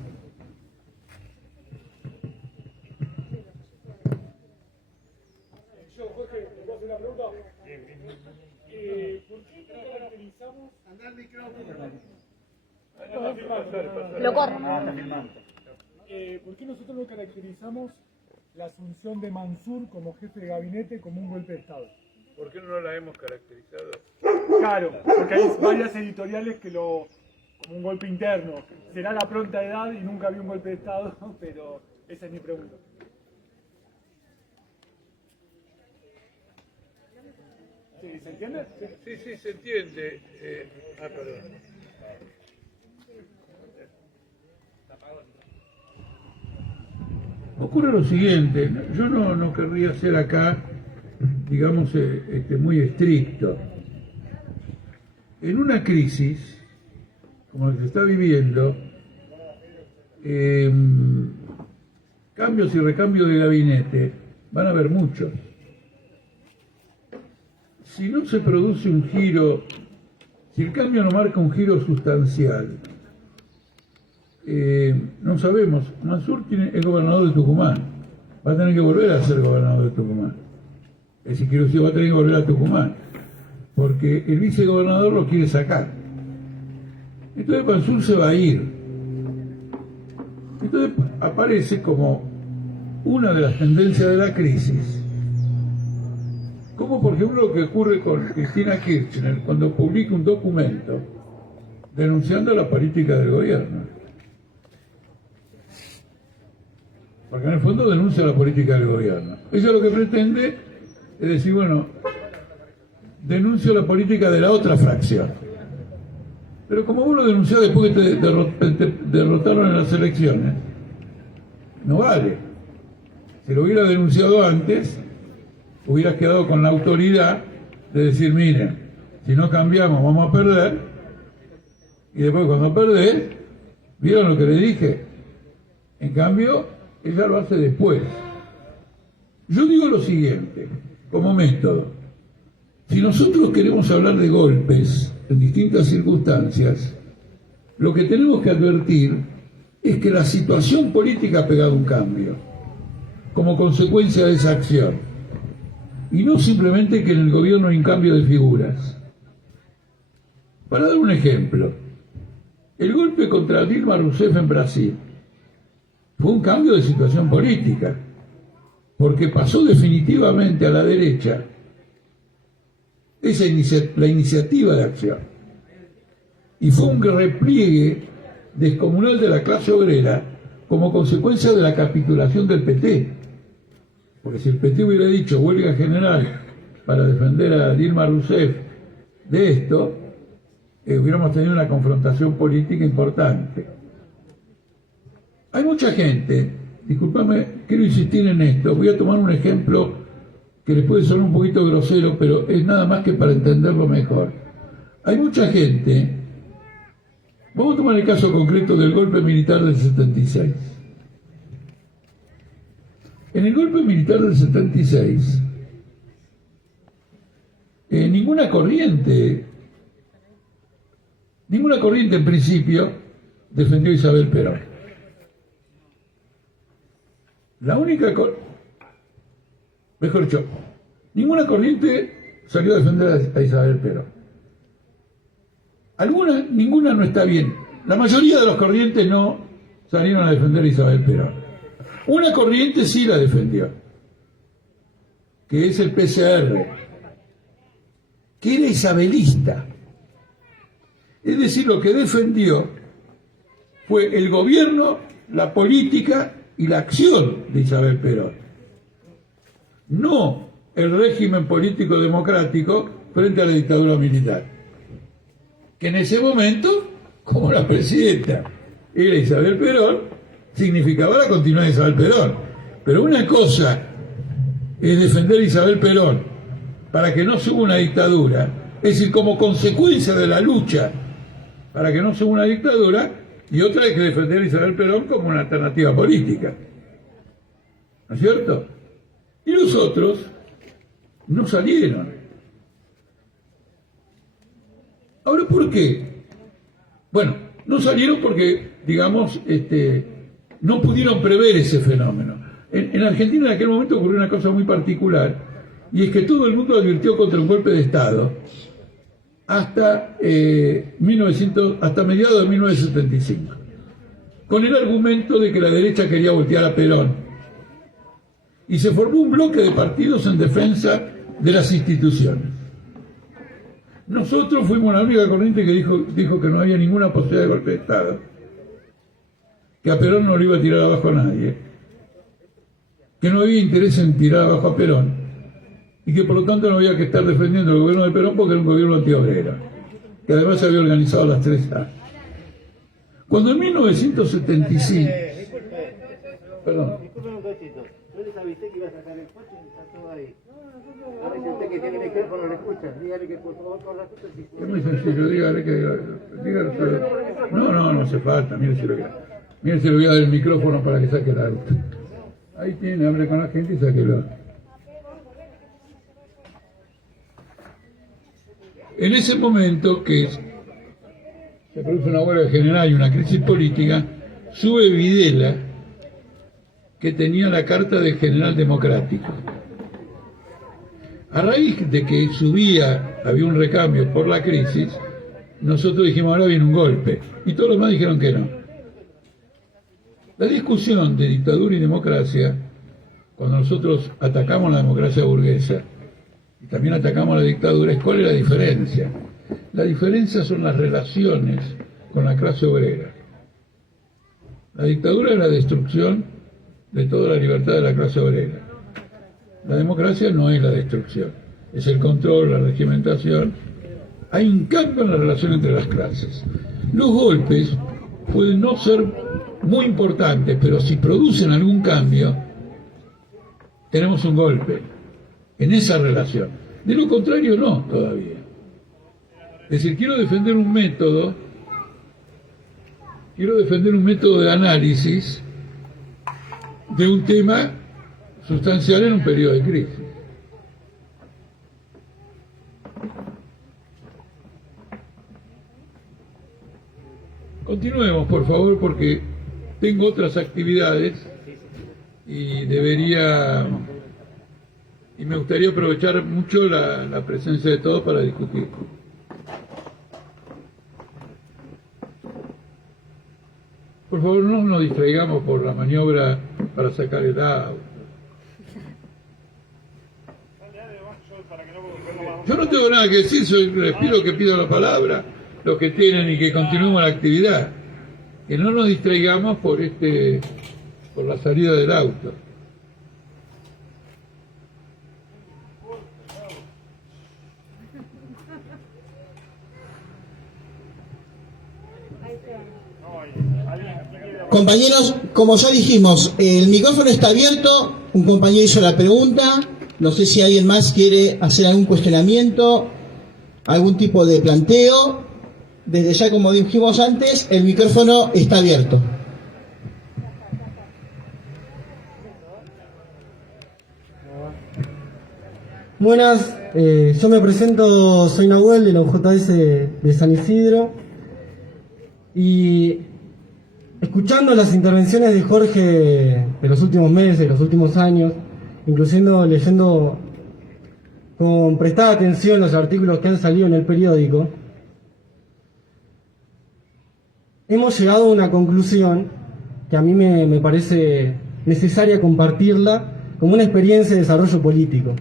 Lo corro. ¿Por qué nosotros no caracterizamos la asunción de Mansur como jefe de gabinete como un golpe de Estado? ¿Por qué no la hemos caracterizado? Claro, porque hay varias editoriales que lo como un golpe interno. Será la pronta edad y nunca había un golpe de Estado, pero esa es mi pregunta. ¿Sí, ¿se entiende? Sí, se entiende. Perdón. Ocurre lo siguiente, yo no querría ser acá, digamos, muy estricto. En una crisis, como la que se está viviendo, cambios y recambios de gabinete van a haber muchos. Si no se produce un giro, si el cambio no marca un giro sustancial, no sabemos. Mansur es gobernador de Tucumán, va a tener que volver a ser gobernador de Tucumán. Es decir, que va a tener que volver a Tucumán, porque el vicegobernador lo quiere sacar. Entonces Mansur se va a ir. Entonces aparece como una de las tendencias de la crisis, como por ejemplo lo que ocurre con Cristina Kirchner cuando publica un documento denunciando la política del gobierno. Porque en el fondo denuncia la política del gobierno. Ella lo que pretende es decir, bueno, denuncio la política de la otra fracción. Pero como vos lo denunciás después que te derrotaron en las elecciones, no vale. Si lo hubiera denunciado antes, hubieras quedado con la autoridad de decir, miren, si no cambiamos vamos a perder, y después cuando perdés, ¿vieron lo que le dije? En cambio, ella lo hace después. Yo digo lo siguiente, como método. Si nosotros queremos hablar de golpes en distintas circunstancias, lo que tenemos que advertir es que la situación política ha pegado un cambio como consecuencia de esa acción. Y no simplemente que en el gobierno hay un cambio de figuras. Para dar un ejemplo, el golpe contra Dilma Rousseff en Brasil fue un cambio de situación política, porque pasó definitivamente a la derecha la iniciativa de acción. Y fue un repliegue descomunal de la clase obrera como consecuencia de la capitulación del PT. Porque si el PT hubiera dicho huelga general para defender a Dilma Rousseff de esto, hubiéramos tenido una confrontación política importante. Hay mucha gente, discúlpame, quiero insistir en esto, voy a tomar un ejemplo que les puede sonar un poquito grosero, pero es nada más que para entenderlo mejor. Hay mucha gente, vamos a tomar el caso concreto del golpe militar del 76. En el golpe militar del 76, ninguna corriente en principio defendió a Isabel Perón. La única, mejor dicho, ninguna corriente salió a defender a Isabel Perón. Ninguna no está bien. La mayoría de las corrientes no salieron a defender a Isabel Perón. Una corriente sí la defendió, que es el PCR, que era isabelista. Es decir, lo que defendió fue el gobierno, la política y la acción de Isabel Perón, no el régimen político democrático frente a la dictadura militar, que en ese momento, como la presidenta era Isabel Perón, significaba la continuidad de Isabel Perón. Pero una cosa es defender a Isabel Perón para que no suba una dictadura, es decir, como consecuencia de la lucha para que no suba una dictadura, y otra es que defender a Isabel Perón como una alternativa política. ¿No es cierto? Y los otros no salieron. Ahora, ¿por qué? Bueno, no salieron porque, digamos, no pudieron prever ese fenómeno. En Argentina en aquel momento ocurrió una cosa muy particular, y es que todo el mundo advirtió contra un golpe de Estado hasta mediados de 1975. con el argumento de que la derecha quería voltear a Perón. Y se formó un bloque de partidos en defensa de las instituciones. Nosotros fuimos la única corriente que dijo que no había ninguna posibilidad de golpe de Estado, que a Perón no lo iba a tirar abajo a nadie, que no había interés en tirar abajo a Perón, y que por lo tanto no había que estar defendiendo el gobierno de Perón porque era un gobierno antiobrero, que además se había organizado las 3A. Cuando en 1975... Perdón. Disculpe un cachito. Yo les avisé que iba a sacar el coche y está todo ahí. Ahora si usted que tiene el micrófono lo escucha, dígale que por favor con la cosa si Es muy sencillo, dígale que... No hace falta, mire si lo voy a dar el micrófono para que saque el auto. Ahí tiene, hable con la gente y sáquelo. En ese momento que se produce una huelga general y una crisis política, sube Videla, que tenía la carta de general democrático. A raíz de que subía, había un recambio por la crisis, nosotros dijimos, ahora viene un golpe, y todos los demás dijeron que no. La discusión de dictadura y democracia, cuando nosotros atacamos la democracia burguesa, y también atacamos la dictadura, es cuál es la diferencia. La diferencia son las relaciones con la clase obrera. La dictadura es la destrucción de toda la libertad de la clase obrera. La democracia no es la destrucción, es el control, la regimentación. Hay un cambio en la relación entre las clases. Los golpes pueden no ser muy importantes, pero si producen algún cambio, tenemos un golpe en esa relación. De lo contrario, no, todavía. Es decir, quiero defender un método de análisis de un tema sustancial en un periodo de crisis. Continuemos, por favor, porque tengo otras actividades y me gustaría aprovechar mucho la presencia de todos para discutir. Por favor, no nos distraigamos por la maniobra para sacar el auto. Yo no tengo nada que decir, les pido que pidan la palabra, los que tienen, y que continuemos la actividad. Que no nos distraigamos por la salida del auto. Compañeros, como ya dijimos, el micrófono está abierto, un compañero hizo la pregunta, no sé si alguien más quiere hacer algún cuestionamiento, algún tipo de planteo. Desde ya, como dijimos antes, el micrófono está abierto. Buenas, yo me presento, soy Nahuel de la UJS de San Isidro, y escuchando las intervenciones de Jorge de los últimos meses, de los últimos años, incluyendo leyendo con prestada atención los artículos que han salido en el periódico, hemos llegado a una conclusión que a mí me parece necesaria compartirla como una experiencia de desarrollo político.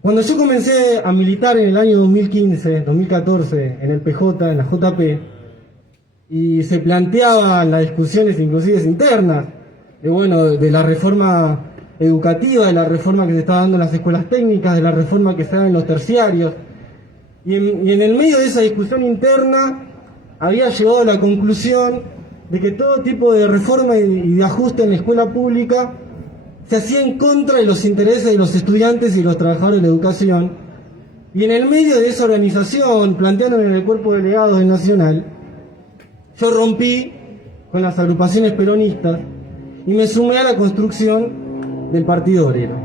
Cuando yo comencé a militar en el año 2015, 2014, en el PJ, en la JP, y se planteaban las discusiones inclusive internas, de la reforma educativa, de la reforma que se estaba dando en las escuelas técnicas, de la reforma que se da en los terciarios, y en el medio de esa discusión interna había llegado a la conclusión de que todo tipo de reforma y de ajuste en la escuela pública se hacía en contra de los intereses de los estudiantes y los trabajadores de la educación, y en el medio de esa organización, planteando en el cuerpo de delegados del Nacional, yo rompí con las agrupaciones peronistas y me sumé a la construcción del Partido Obrero,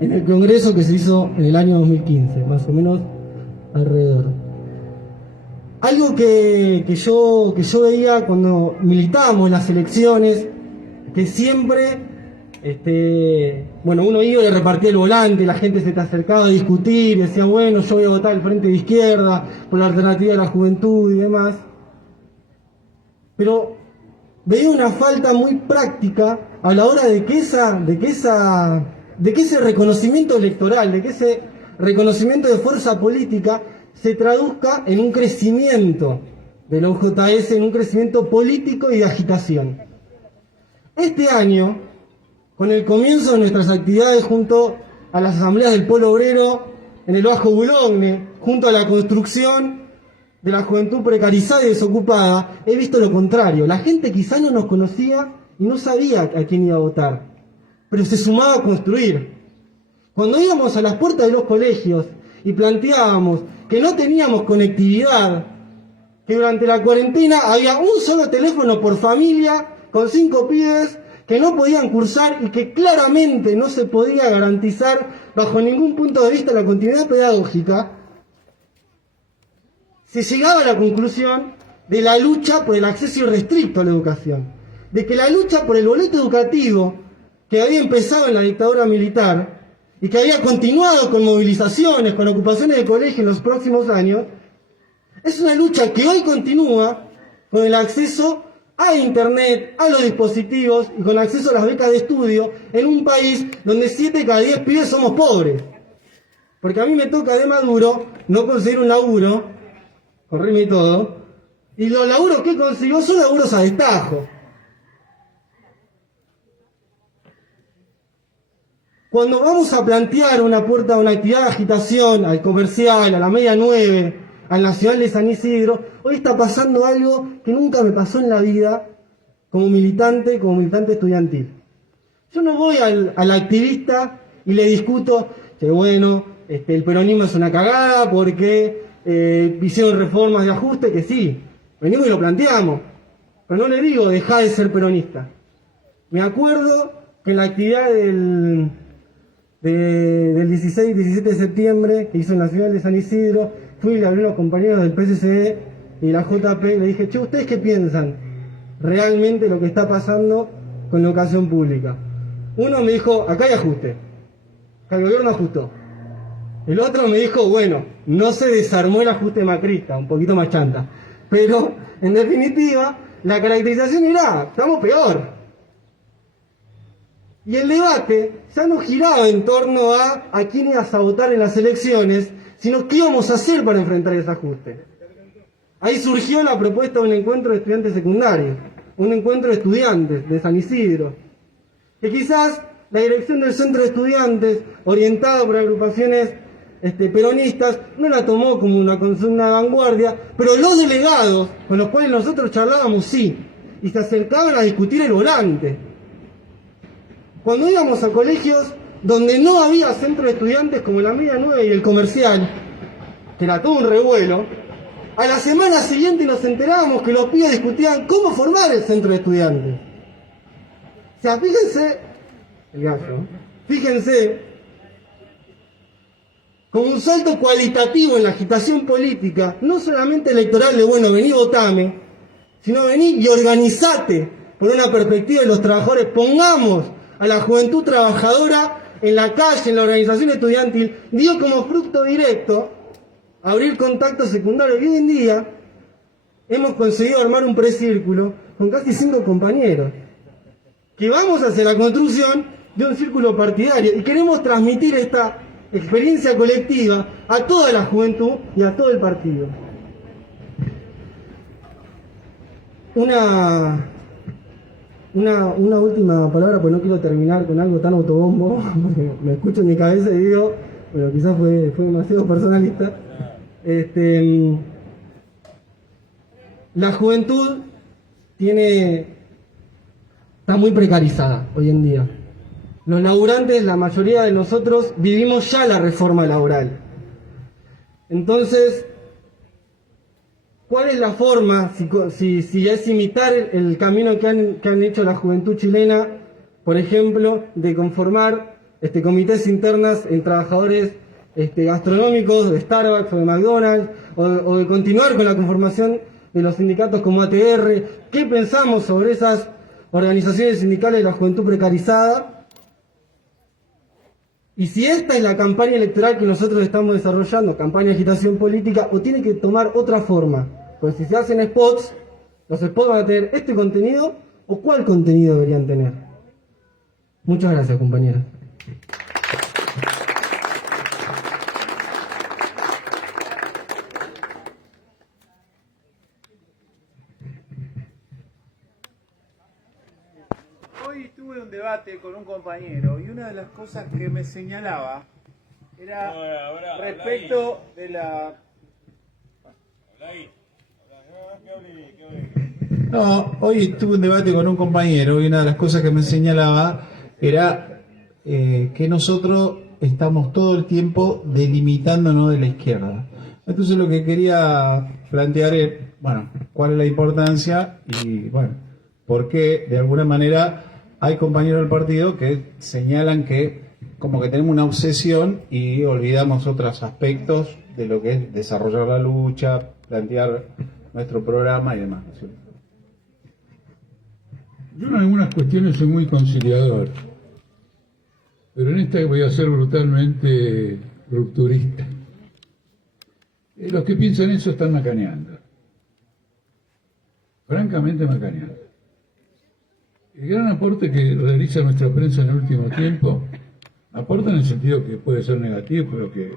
en el congreso que se hizo en el año 2015, más o menos alrededor. Algo que yo veía cuando militábamos en las elecciones, que siempre, uno iba y le repartía el volante, la gente se te acercaba a discutir, decía, bueno, yo voy a votar al Frente de Izquierda por la alternativa de la juventud y demás. Y en el medio de esa discusión interna había llegado a la conclusión de que todo tipo de reforma y de ajuste en la escuela pública se hacía en contra de los intereses de los estudiantes y los trabajadores de la educación, y en el medio de esa organización, planteando en el cuerpo de delegados del Nacional, yo rompí con las agrupaciones peronistas y me sumé a la construcción del Partido Obrero, en el congreso que se hizo en el año 2015, más o menos alrededor. Algo que yo veía cuando militábamos en las elecciones, que siempre, pero veía una falta muy práctica a la hora de que ese reconocimiento electoral, de que ese reconocimiento de fuerza política se traduzca en un crecimiento del OJS, en un crecimiento político y de agitación. Este año, con el comienzo de nuestras actividades junto a las asambleas del Polo Obrero en el Bajo Boulogne, junto a la construcción de la juventud precarizada y desocupada, he visto lo contrario. La gente quizá no nos conocía y no sabía a quién iba a votar, pero se sumaba a construir. Cuando íbamos a las puertas de los colegios y planteábamos que no teníamos conectividad, que durante la cuarentena había un solo teléfono por familia, con 5 pibes que no podían cursar y que claramente no se podía garantizar bajo ningún punto de vista la continuidad pedagógica, se llegaba a la conclusión de la lucha por el acceso irrestricto a la educación, de que la lucha por el boleto educativo que había empezado en la dictadura militar y que había continuado con movilizaciones, con ocupaciones de colegio en los próximos años, es una lucha que hoy continúa con el acceso a Internet, a los dispositivos y con acceso a las becas de estudio en un país donde 7 de cada 10 pibes somos pobres. Porque a mí me toca de Maduro no conseguir un laburo, correrme y todo, y los laburos que consiguió son laburos a destajo. Cuando vamos a plantear una puerta, una actividad de agitación al comercial, a la media 9, al Nacional de San Isidro, hoy está pasando algo que nunca me pasó en la vida como militante estudiantil. Yo no voy al activista y le discuto que bueno, el peronismo es una cagada porque hicieron reformas de ajuste, que sí, venimos y lo planteamos, pero no le digo dejá de ser peronista. Me acuerdo que en la actividad del 16 y 17 de septiembre que hizo el Nacional de San Isidro, fui y le hablé a los compañeros del PSCD y la JP y le dije, che, ¿ustedes qué piensan realmente lo que está pasando con la educación pública? Uno me dijo, acá hay ajuste, acá el gobierno ajustó. El otro me dijo, bueno, no se desarmó el ajuste macrista, un poquito más chanta. Pero, en definitiva, la caracterización era, estamos peor. Y el debate ya no giraba en torno a quién ibas a votar en las elecciones, sino qué íbamos a hacer para enfrentar ese ajuste. Ahí surgió la propuesta de un encuentro de estudiantes secundarios, un encuentro de estudiantes de San Isidro, que quizás la dirección del centro de estudiantes, orientado por agrupaciones peronistas, no la tomó como una consigna de vanguardia, pero los delegados con los cuales nosotros charlábamos sí, y se acercaban a discutir el volante. Cuando íbamos a colegios donde no había centro de estudiantes como la Media 9 y el Comercial, que era todo un revuelo, a la semana siguiente nos enterábamos que los pibes discutían cómo formar el centro de estudiantes. O sea, fíjense, el gallo, fíjense, con un salto cualitativo en la agitación política, no solamente electoral de, bueno, vení votame, sino vení y organizate por una perspectiva de los trabajadores, pongamos a la juventud trabajadora en la calle, en la organización estudiantil, dio como fruto directo abrir contactos secundarios. Y hoy en día hemos conseguido armar un precírculo con casi 5 compañeros, que vamos hacia la construcción de un círculo partidario y queremos transmitir esta experiencia colectiva a toda la juventud y a todo el partido. Una última palabra, pues no quiero terminar con algo tan autobombo, porque me escucho en mi cabeza y digo, pero quizás fue demasiado personalista. La juventud está muy precarizada hoy en día. Los laburantes, la mayoría de nosotros, vivimos ya la reforma laboral. Entonces, ¿cuál es la forma, si es imitar el camino que han hecho la juventud chilena, por ejemplo, de conformar comités internas en trabajadores gastronómicos de Starbucks o de McDonald's, o de continuar con la conformación de los sindicatos como ATR? ¿Qué pensamos sobre esas organizaciones sindicales de la juventud precarizada? Y si esta es la campaña electoral que nosotros estamos desarrollando, campaña de agitación política, o tiene que tomar otra forma. Pues si se hacen spots, Los spots van a tener este contenido o cuál contenido deberían tener. Muchas gracias, compañeros. Hoy tuve un debate con un compañero y una de las cosas que me señalaba era respecto de la... No, hoy tuve un debate con un compañero y una de las cosas que me señalaba era que nosotros estamos todo el tiempo delimitándonos de la izquierda. Entonces lo que quería plantear es, bueno, cuál es la importancia y, bueno, por qué de alguna manera hay compañeros del partido que señalan que como que tenemos una obsesión y olvidamos otros aspectos de lo que es desarrollar la lucha, plantear nuestro programa y demás. Yo en algunas cuestiones soy muy conciliador, pero en esta voy a ser brutalmente rupturista. Los que piensan eso están macaneando, francamente macaneando. El gran aporte que realiza nuestra prensa en el último tiempo, aporta en el sentido que puede ser negativo, pero que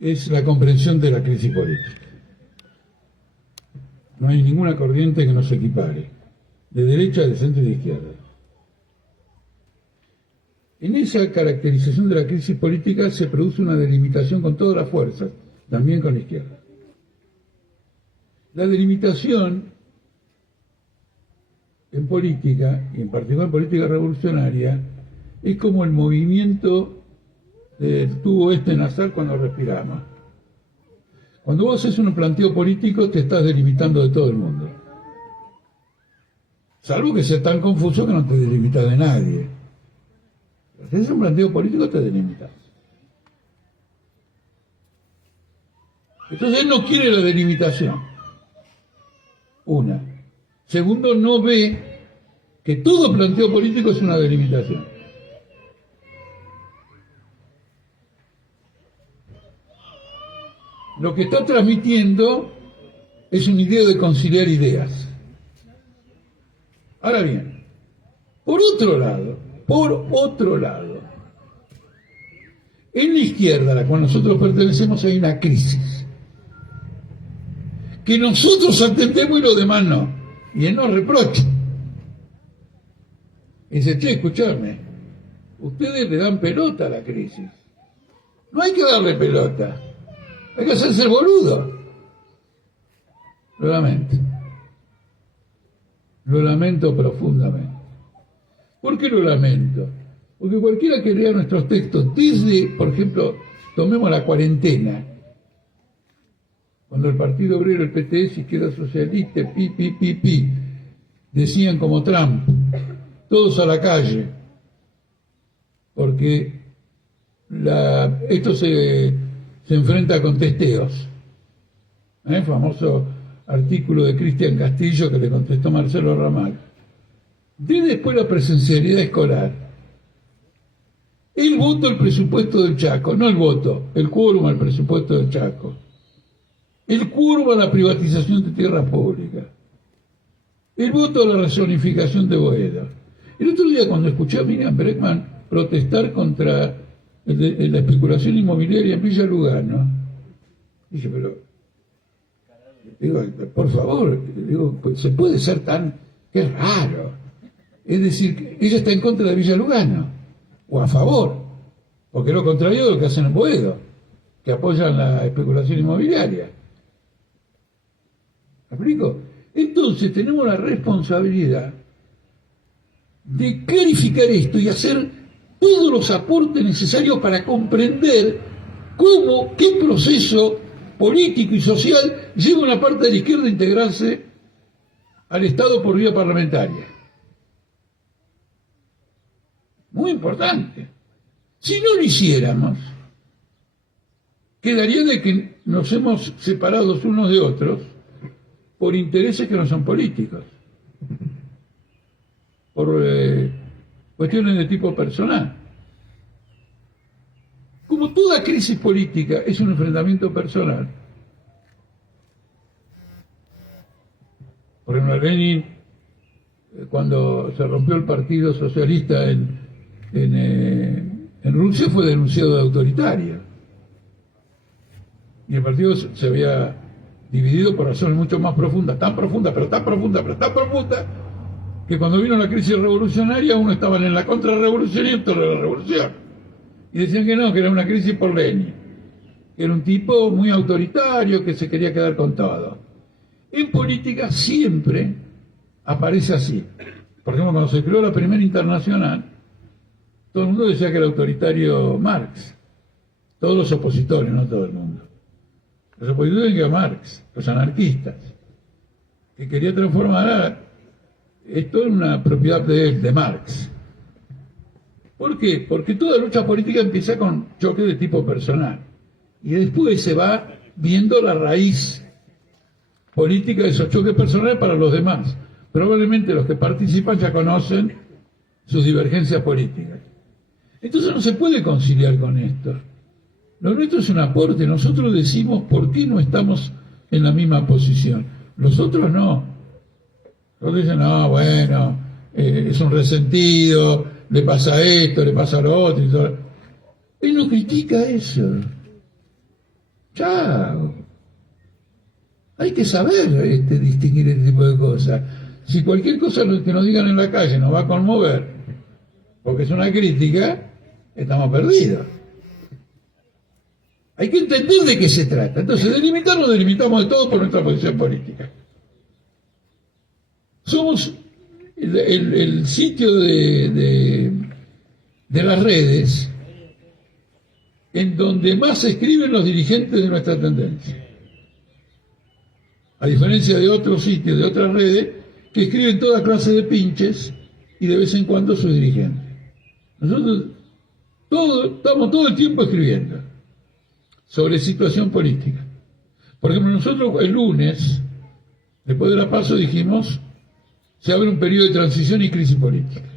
es la comprensión de la crisis política. No hay ninguna corriente que nos equipare, de derecha, de centro y de izquierda. En esa caracterización de la crisis política se produce una delimitación con todas las fuerzas, también con la izquierda. La delimitación en política, y en particular en política revolucionaria, es como el movimiento del tubo nasal cuando respiramos. Cuando vos haces un planteo político te estás delimitando de todo el mundo. Salvo que sea tan confuso que no te delimitas de nadie. Si haces un planteo político te delimitas. Entonces él no quiere la delimitación. Una. Segundo, no ve que todo planteo político es una delimitación. Lo que está transmitiendo es un idea de conciliar ideas. Ahora bien, por otro lado, en la izquierda a la cual nosotros pertenecemos hay una crisis. Que nosotros atendemos y los demás no. Y él nos reprocha. Y dice, che, escuchadme, ustedes le dan pelota a la crisis. No hay que darle pelota. Hay que hacerse el boludo. Lo lamento profundamente. ¿Por qué lo lamento? Porque cualquiera que lea nuestros textos, desde, por ejemplo, tomemos la cuarentena, cuando el Partido Obrero, el PTS, Izquierda Socialista, decían como Trump, todos a la calle, porque esto se enfrenta con testeos. Famoso artículo de Cristian Castillo que le contestó Marcelo Ramal. De después la presencialidad escolar. El voto al presupuesto del Chaco, no el voto, el quórum al presupuesto del Chaco. El quórum a la privatización de tierras públicas. El voto a la rezonificación de Boedo. El otro día cuando escuché a Miriam Bregman protestar contra la especulación inmobiliaria en Villa Lugano, dije, pero, digo, por favor, digo, pues, se puede ser tan, que es raro. Es decir, ella está en contra de Villa Lugano, o a favor, porque es lo contrario de lo que hacen en Boedo, que apoyan la especulación inmobiliaria. ¿Me explico? Entonces tenemos la responsabilidad de clarificar esto y hacer todos los aportes necesarios para comprender qué proceso político y social lleva una parte de la izquierda a integrarse al Estado por vía parlamentaria. Muy importante. Si no lo hiciéramos, quedaría de que nos hemos separado unos de otros por intereses que no son políticos, por cuestiones de tipo personal. Como toda crisis política es un enfrentamiento personal, Por ejemplo, Lenin, cuando se rompió el Partido Socialista en Rusia, fue denunciado de autoritario. Y el partido se había dividido por razones mucho más profundas, tan profundas, pero tan profundas, pero tan profundas, que cuando vino la crisis revolucionaria, uno estaba en la contrarrevolución y otro en la revolución. Y decían que no, que era una crisis por Lenin, que era un tipo muy autoritario, que se quería quedar con todo. En política siempre aparece así. Por ejemplo, cuando se creó la primera internacional, todo el mundo decía que era autoritario Marx. Todos los opositores, no todo el mundo. Los opositores que a Marx, los anarquistas, que quería transformar esto en una propiedad de él, de Marx. ¿Por qué? Porque toda lucha política empieza con choque de tipo personal. Y después se va viendo la raíz política de esos choques personales para los demás. Probablemente los que participan ya conocen sus divergencias políticas. Entonces no se puede conciliar con esto. Lo nuestro es un aporte. Nosotros decimos por qué no estamos en la misma posición. Los otros no. Los dicen, no, bueno, es un resentido, le pasa esto, le pasa lo otro. Y todo. Él no critica eso. Chao. Hay que saber distinguir este tipo de cosas. Si cualquier cosa que nos digan en la calle nos va a conmover, porque es una crítica, estamos perdidos. Hay que entender de qué se trata. Entonces, delimitarnos, delimitamos de todo por nuestra posición política. Somos el sitio de las redes en donde más se escriben los dirigentes de nuestra tendencia. A diferencia de otros sitios, de otras redes, que escriben toda clase de pinches y de vez en cuando sus dirigentes. Nosotros estamos todo el tiempo escribiendo sobre situación política. Por ejemplo, nosotros el lunes, después de la PASO, dijimos, se abre un periodo de transición y crisis política.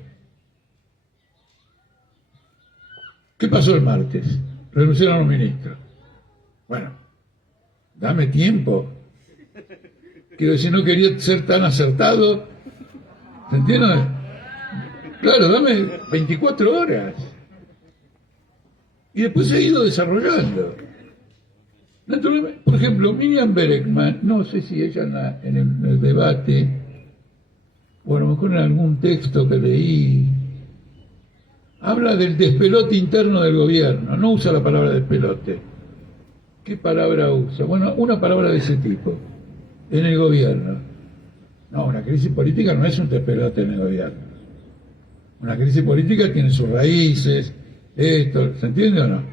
¿Qué pasó el martes? Renunciaron los ministros. Bueno, dame tiempo. Quiero decir, no quería ser tan acertado. ¿Se entiende? Claro, dame 24 horas. Y después se ha ido desarrollando. Naturalmente, por ejemplo, Miriam Bregman, no sé si ella en el debate, o a lo mejor en algún texto que leí, habla del despelote interno del gobierno. No usa la palabra despelote. ¿Qué palabra usa? Bueno, una palabra de ese tipo. En el gobierno. No, una crisis política no es un despelote en el gobierno. Una crisis política tiene sus raíces, esto, ¿se entiende o no?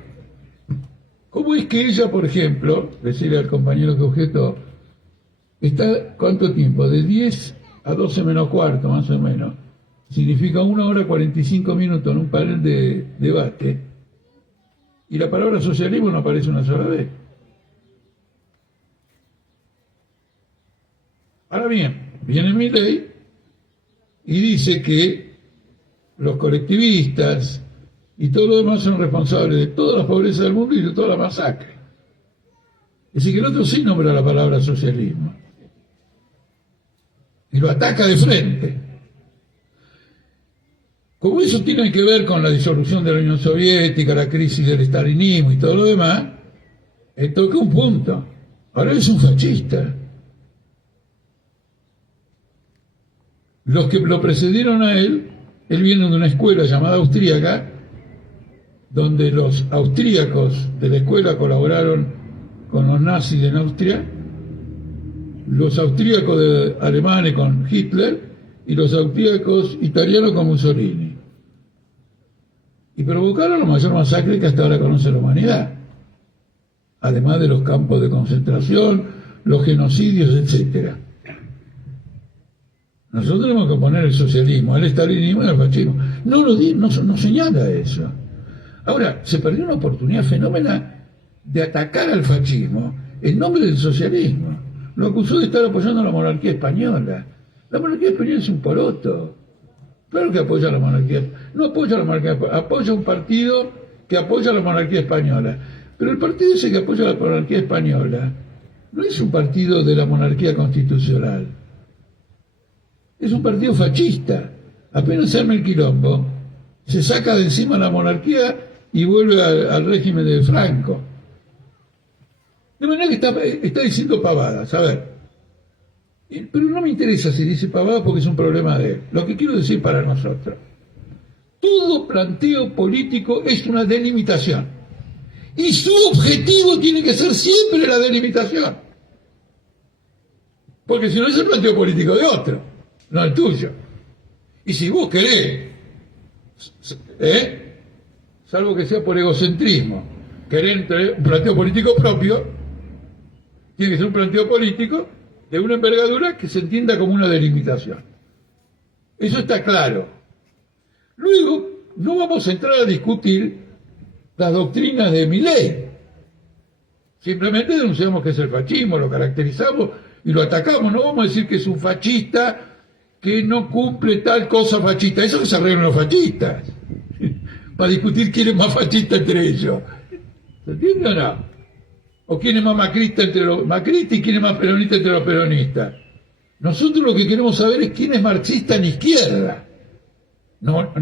¿Cómo es que ella, por ejemplo, decirle al compañero que objetó, está cuánto tiempo? De 10 a 12 menos cuarto, más o menos. Significa 1 hora 45 minutos en un panel de debate. Y la palabra socialismo no aparece una sola vez. Ahora bien, viene Milei y dice que los colectivistas y todo lo demás son responsables de toda la pobreza del mundo y de toda la masacre. Es decir, que el otro sí nombra la palabra socialismo. Y lo ataca de frente. Como eso tiene que ver con la disolución de la Unión Soviética, la crisis del estalinismo y todo lo demás, él toca un punto. Ahora él es un fascista. Los que lo precedieron a él viene de una escuela llamada austríaca, donde los austríacos de la escuela colaboraron con los nazis en Austria, los austríacos alemanes con Hitler y los austríacos italianos con Mussolini. Y provocaron la mayor masacre que hasta ahora conoce la humanidad, además de los campos de concentración, los genocidios, etcétera. Nosotros tenemos que poner el socialismo, el estalinismo y el fascismo. No señala eso. Ahora, se perdió una oportunidad fenómena de atacar al fascismo en nombre del socialismo. Lo acusó de estar apoyando a la monarquía española. La monarquía española es un poroto. Claro que apoya a la monarquía. No apoya a la monarquía, apoya a un partido que apoya a la monarquía española. Pero el partido ese que apoya a la monarquía española no es un partido de la monarquía constitucional. es un partido fascista. Apenas se arma el quilombo, se saca de encima la monarquía y vuelve al régimen de Franco. De manera que está diciendo pavadas, a ver. Pero no me interesa si dice pavadas porque es un problema de él. Lo que quiero decir para nosotros: todo planteo político es una delimitación. Y su objetivo tiene que ser siempre la delimitación. Porque si no es el planteo político de otro, no el tuyo. Y si vos querés, salvo que sea por egocentrismo, querés tener un planteo político propio, tiene que ser un planteo político de una envergadura que se entienda como una delimitación. Eso está claro. Luego, no vamos a entrar a discutir las doctrinas de Milei. Simplemente denunciamos que es el fascismo, lo caracterizamos y lo atacamos. No vamos a decir que es un fascista que no cumple tal cosa fascista. Eso que se arreglan los fascistas. Para discutir quién es más fascista entre ellos. ¿Se entiende o no? O quién es más macrista entre los macristas y quién es más peronista entre los peronistas. Nosotros lo que queremos saber es quién es marxista en izquierda. No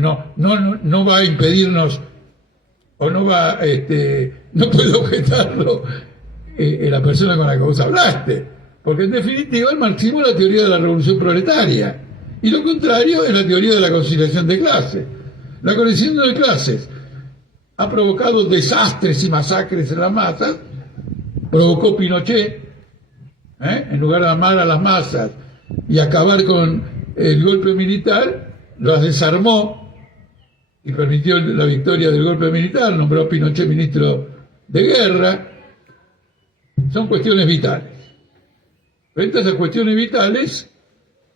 va a impedirnos, o no va, no puede objetarlo la persona con la que vos hablaste, porque en definitiva el marxismo es la teoría de la revolución proletaria, y lo contrario es la teoría de la conciliación de clases. La conciliación de clases ha provocado desastres y masacres en las masas, provocó Pinochet, en lugar de amar a las masas y acabar con el golpe militar, las desarmó y permitió la victoria del golpe militar, nombró a Pinochet ministro de guerra. Son cuestiones vitales. Frente a esas cuestiones vitales,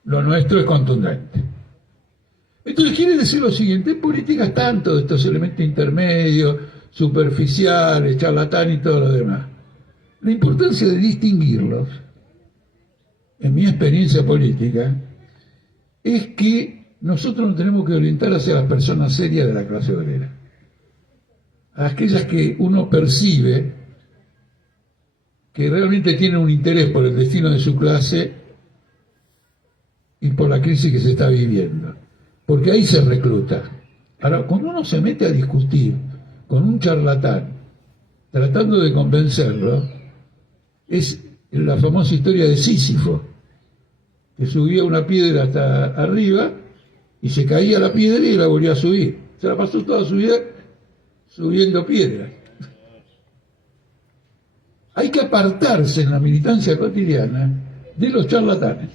lo nuestro es contundente. Entonces quiere decir lo siguiente: en política tanto de estos elementos intermedios, superficiales, charlatán y todo lo demás. La importancia de distinguirlos, en mi experiencia política, es que nosotros nos tenemos que orientar hacia las personas serias de la clase obrera, a aquellas que uno percibe que realmente tienen un interés por el destino de su clase y por la crisis que se está viviendo, porque ahí se recluta. Ahora, cuando uno se mete a discutir con un charlatán, tratando de convencerlo, es la famosa historia de Sísifo, que subía una piedra hasta arriba y se caía la piedra y la volvía a subir. Se la pasó toda su vida subiendo piedras. Hay que apartarse en la militancia cotidiana de los charlatanes.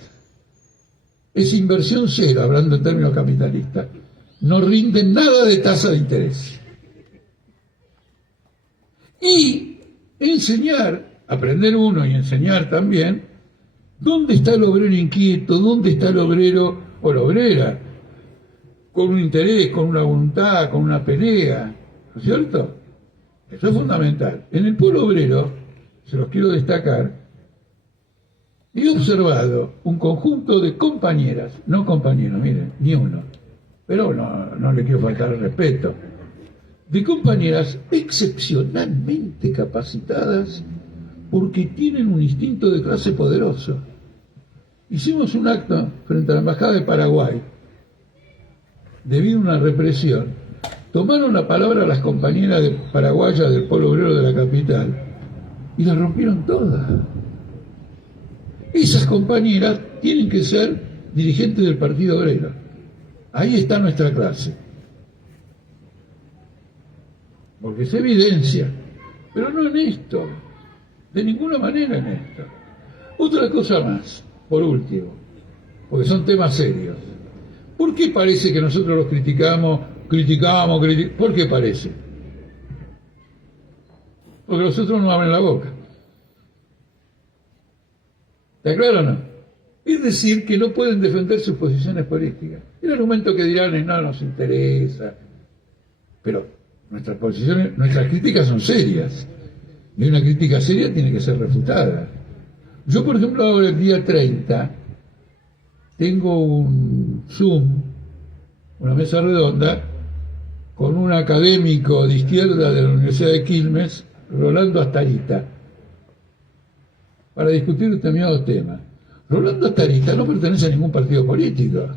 Es inversión cero, hablando en términos capitalistas. No rinden nada de tasa de interés. Y enseñar, aprender uno y enseñar también, dónde está el obrero inquieto, dónde está el obrero o la obrera, con un interés, con una voluntad, con una pelea, ¿no es cierto? Eso es fundamental. En el pueblo obrero, se los quiero destacar, he observado un conjunto de compañeras, no compañeros, miren, ni uno, pero no le quiero faltar el respeto, de compañeras excepcionalmente capacitadas porque tienen un instinto de clase poderoso. Hicimos un acto frente a la Embajada de Paraguay, debido a una represión. Tomaron la palabra las compañeras paraguayas del pueblo obrero de la capital y las rompieron todas. Esas compañeras tienen que ser dirigentes del Partido Obrero. Ahí está nuestra clase. Porque se evidencia, pero no en esto, de ninguna manera en esto. Otra cosa más, por último, porque son temas serios. ¿Por qué parece que nosotros los criticamos? ¿Por qué parece? Porque los otros no abren la boca. ¿Está claro o no? Es decir, que no pueden defender sus posiciones políticas. El argumento que dirán es: no nos interesa. Pero nuestras posiciones, nuestras críticas son serias. Y una crítica seria tiene que ser refutada. Yo, por ejemplo, ahora el día 30 tengo un Zoom, una mesa redonda, con un académico de izquierda de la Universidad de Quilmes, Rolando Astarita, para discutir determinados temas. Rolando Starita no pertenece a ningún partido político.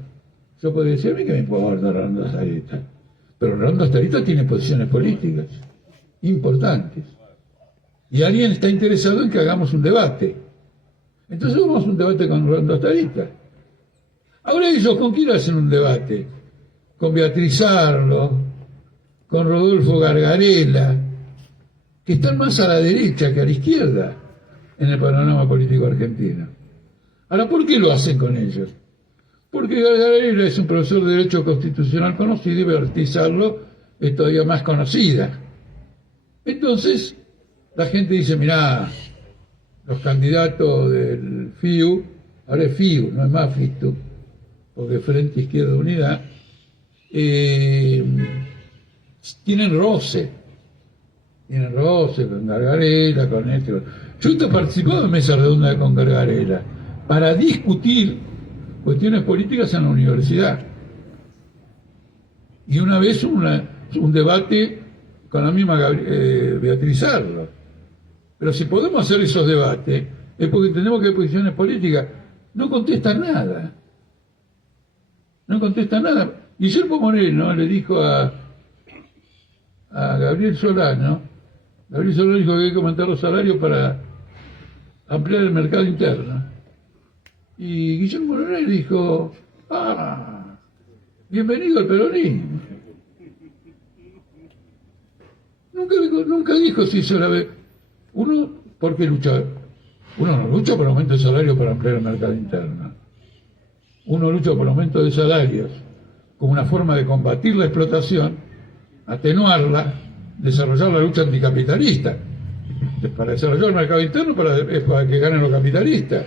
Yo podría decir a mí que me puedo hablar de Rolando Starita, pero Rolando Starita tiene posiciones políticas importantes. Y alguien está interesado en que hagamos un debate. Entonces vamos a un debate con Rolando Starita. Ahora ellos, ¿con quién hacen un debate? Con Beatriz Arlo, con Rodolfo Gargarella, que están más a la derecha que a la izquierda en el panorama político argentino. Ahora, ¿por qué lo hacen con ellos? Porque Gargarella es un profesor de Derecho Constitucional conocido y Beatriz Arlo es todavía más conocida. Entonces, la gente dice, mirá, los candidatos del FIU, ahora es FIU, no es más FITU, porque Frente Izquierda Unidad, tienen roce con Gargarella, con este. Yo he participado en mesas redondas con Gargarella para discutir cuestiones políticas en la universidad. Y una vez un debate con la misma Beatriz Arlo. Pero si podemos hacer esos debates, es porque tenemos que hay posiciones políticas. No contestan nada. No contestan nada. Guillermo Moreno le dijo a Gabriel Solano dijo que hay que aumentar los salarios para ampliar el mercado interno. Y Guillermo Moreno le dijo, bienvenido al peronismo. Nunca dijo si eso era... Uno, ¿por qué luchar? Uno no lucha por aumento de salario para ampliar el mercado interno. Uno lucha por aumento de salarios como una forma de combatir la explotación, atenuarla, desarrollar la lucha anticapitalista. Para desarrollar el mercado interno es para que ganen los capitalistas.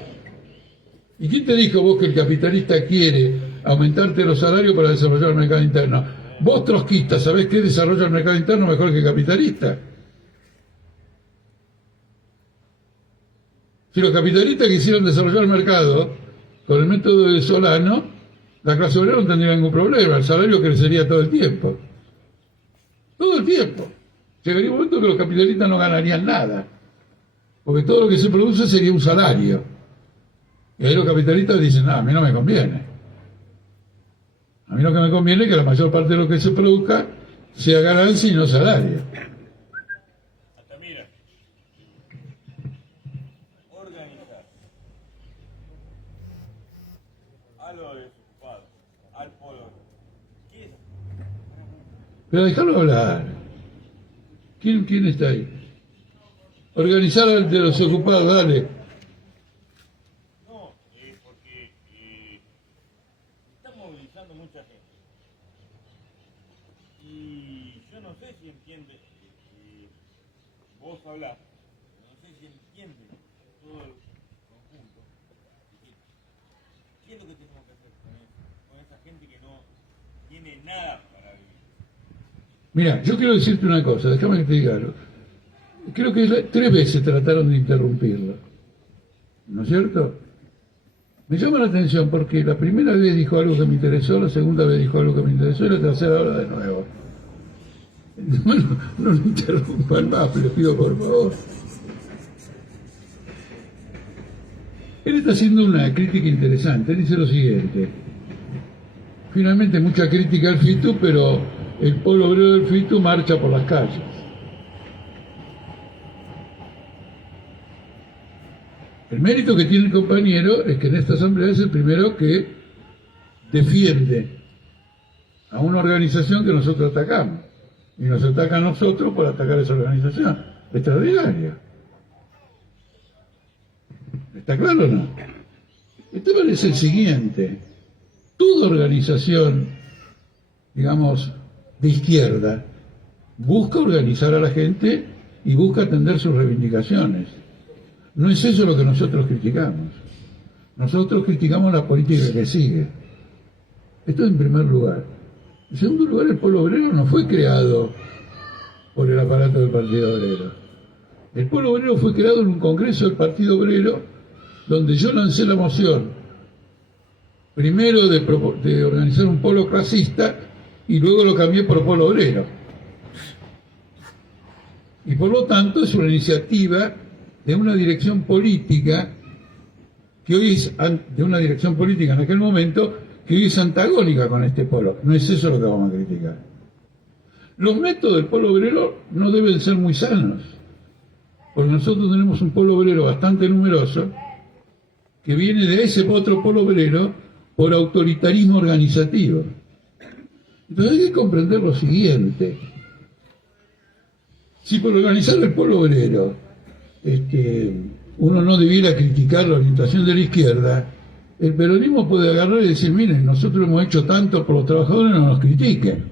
¿Y quién te dijo vos que el capitalista quiere aumentarte los salarios para desarrollar el mercado interno? Vos, trotskistas, ¿sabés qué desarrolla el mercado interno mejor que el capitalista? Si los capitalistas quisieran desarrollar el mercado con el método de Solano, la clase obrera no tendría ningún problema, el salario crecería todo el tiempo. Todo el tiempo. Llegaría un momento que los capitalistas no ganarían nada, porque todo lo que se produce sería un salario. Y ahí los capitalistas dicen, a mí no me conviene. A mí lo que me conviene es que la mayor parte de lo que se produzca sea ganancia y no salario. Altamira. Organizar a los desocupados, al pueblo. ¿Qué es? Pero déjalo hablar. ¿Quién está ahí? Organizar al de los ocupados, dale. No, porque está movilizando mucha gente. Y yo no sé si entiende, vos hablás, no sé si entiende todo el conjunto. ¿Qué es lo que tenemos que hacer con esa gente que no tiene nada para vivir? Mira, yo quiero decirte una cosa, déjame que te diga algo. Creo que 3 veces trataron de interrumpirlo, ¿no es cierto? Me llama la atención porque la primera vez dijo algo que me interesó, la segunda vez dijo algo que me interesó y la tercera habla de nuevo. No lo interrumpan más, les pido por favor. Él está haciendo una crítica interesante, dice lo siguiente. Finalmente mucha crítica al FITU, pero el polo obrero del FITU marcha por las calles. El mérito que tiene el compañero es que en esta asamblea es el primero que defiende a una organización que nosotros atacamos. Y nos ataca a nosotros por atacar a esa organización. Extraordinaria. ¿Está claro o no? El tema es el siguiente. Toda organización, digamos, de izquierda, busca organizar a la gente y busca atender sus reivindicaciones. No es eso lo que nosotros criticamos. Nosotros criticamos la política que sigue. Esto en primer lugar. En segundo lugar, el Polo Obrero no fue creado por el aparato del Partido Obrero. El Polo Obrero fue creado en un congreso del Partido Obrero donde yo lancé la moción, primero de organizar un polo clasista y luego lo cambié por Polo Obrero. Y por lo tanto es una iniciativa de una dirección política que hoy es de una dirección política en aquel momento, que hoy es antagónica con este polo. No es eso lo que vamos a criticar. Los métodos del polo obrero no deben ser muy sanos, porque nosotros tenemos un polo obrero bastante numeroso, que viene de ese otro polo obrero por autoritarismo organizativo. Entonces hay que comprender lo siguiente. Si por organizar el polo obrero uno no debiera criticar la orientación de la izquierda, el peronismo puede agarrar y decir, miren, nosotros hemos hecho tanto por los trabajadores, no nos critiquen.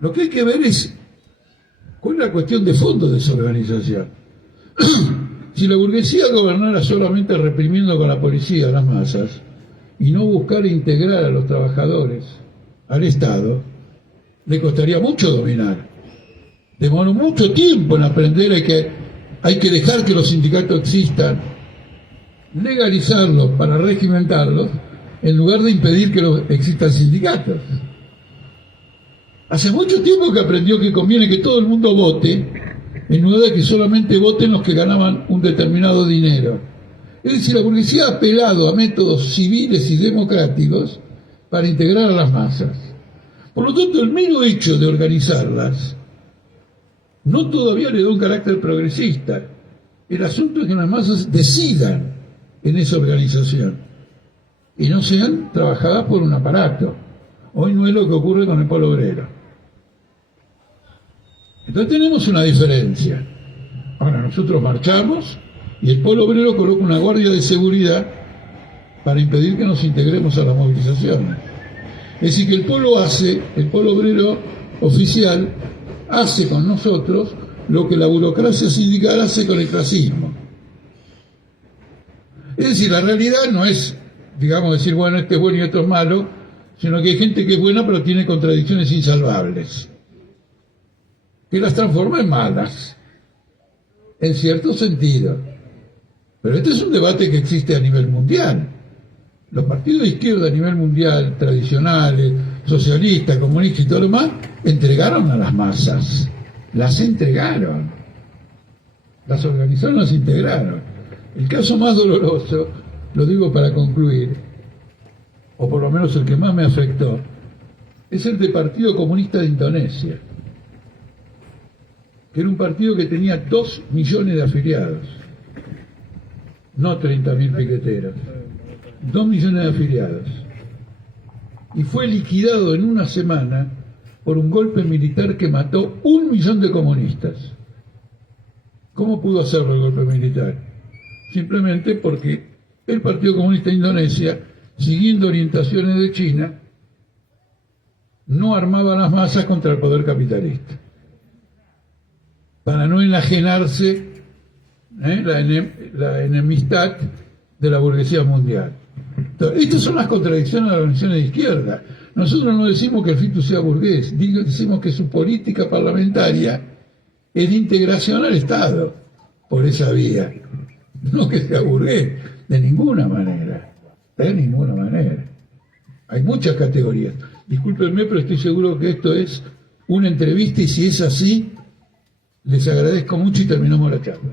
Lo que hay que ver es cuál es la cuestión de fondo de esa organización. Si la burguesía gobernara solamente reprimiendo con la policía a las masas y no buscara integrar a los trabajadores al Estado, le costaría mucho dominar. Demoró mucho tiempo en aprender que hay que dejar que los sindicatos existan, legalizarlos para regimentarlos, en lugar de impedir que existan sindicatos. Hace mucho tiempo que aprendió que conviene que todo el mundo vote, en lugar de que solamente voten los que ganaban un determinado dinero. Es decir, la burguesía ha apelado a métodos civiles y democráticos para integrar a las masas. Por lo tanto, el mero hecho de organizarlas no todavía le da un carácter progresista. El asunto es que las masas decidan en esa organización y no sean trabajadas por un aparato. Hoy no es lo que ocurre con el polo obrero. Entonces tenemos una diferencia. Ahora nosotros marchamos y el polo obrero coloca una guardia de seguridad para impedir que nos integremos a las movilizaciones. Es decir, que el polo obrero oficial hace con nosotros lo que la burocracia sindical hace con el clasismo. Es decir, la realidad no es, digamos, decir, bueno, este es bueno y esto es malo, sino que hay gente que es buena pero tiene contradicciones insalvables, que las transforma en malas, en cierto sentido. Pero este es un debate que existe a nivel mundial. Los partidos de izquierda a nivel mundial, tradicionales, socialistas, comunistas y todo lo demás, entregaron a las masas, las entregaron, las organizaron, las integraron. El caso más doloroso, lo digo para concluir, o por lo menos el que más me afectó, es el del Partido Comunista de Indonesia, que era un partido que tenía 2 millones de afiliados, no 30.000 piqueteros, 2 millones de afiliados, y fue liquidado en una semana por un golpe militar que mató 1 millón de comunistas. ¿Cómo pudo hacerlo el golpe militar? Simplemente porque el Partido Comunista de Indonesia, siguiendo orientaciones de China, no armaba las masas contra el poder capitalista, para no enajenarse la enemistad de la burguesía mundial. Entonces, estas son las contradicciones de las organizaciones de izquierda. Nosotros no decimos que el FITU sea burgués, decimos que su política parlamentaria es de integración al Estado por esa vía, no que sea burgués, de ninguna manera, de ninguna manera. Hay muchas categorías. Discúlpenme, pero estoy seguro que esto es una entrevista y si es así, les agradezco mucho y terminamos la charla.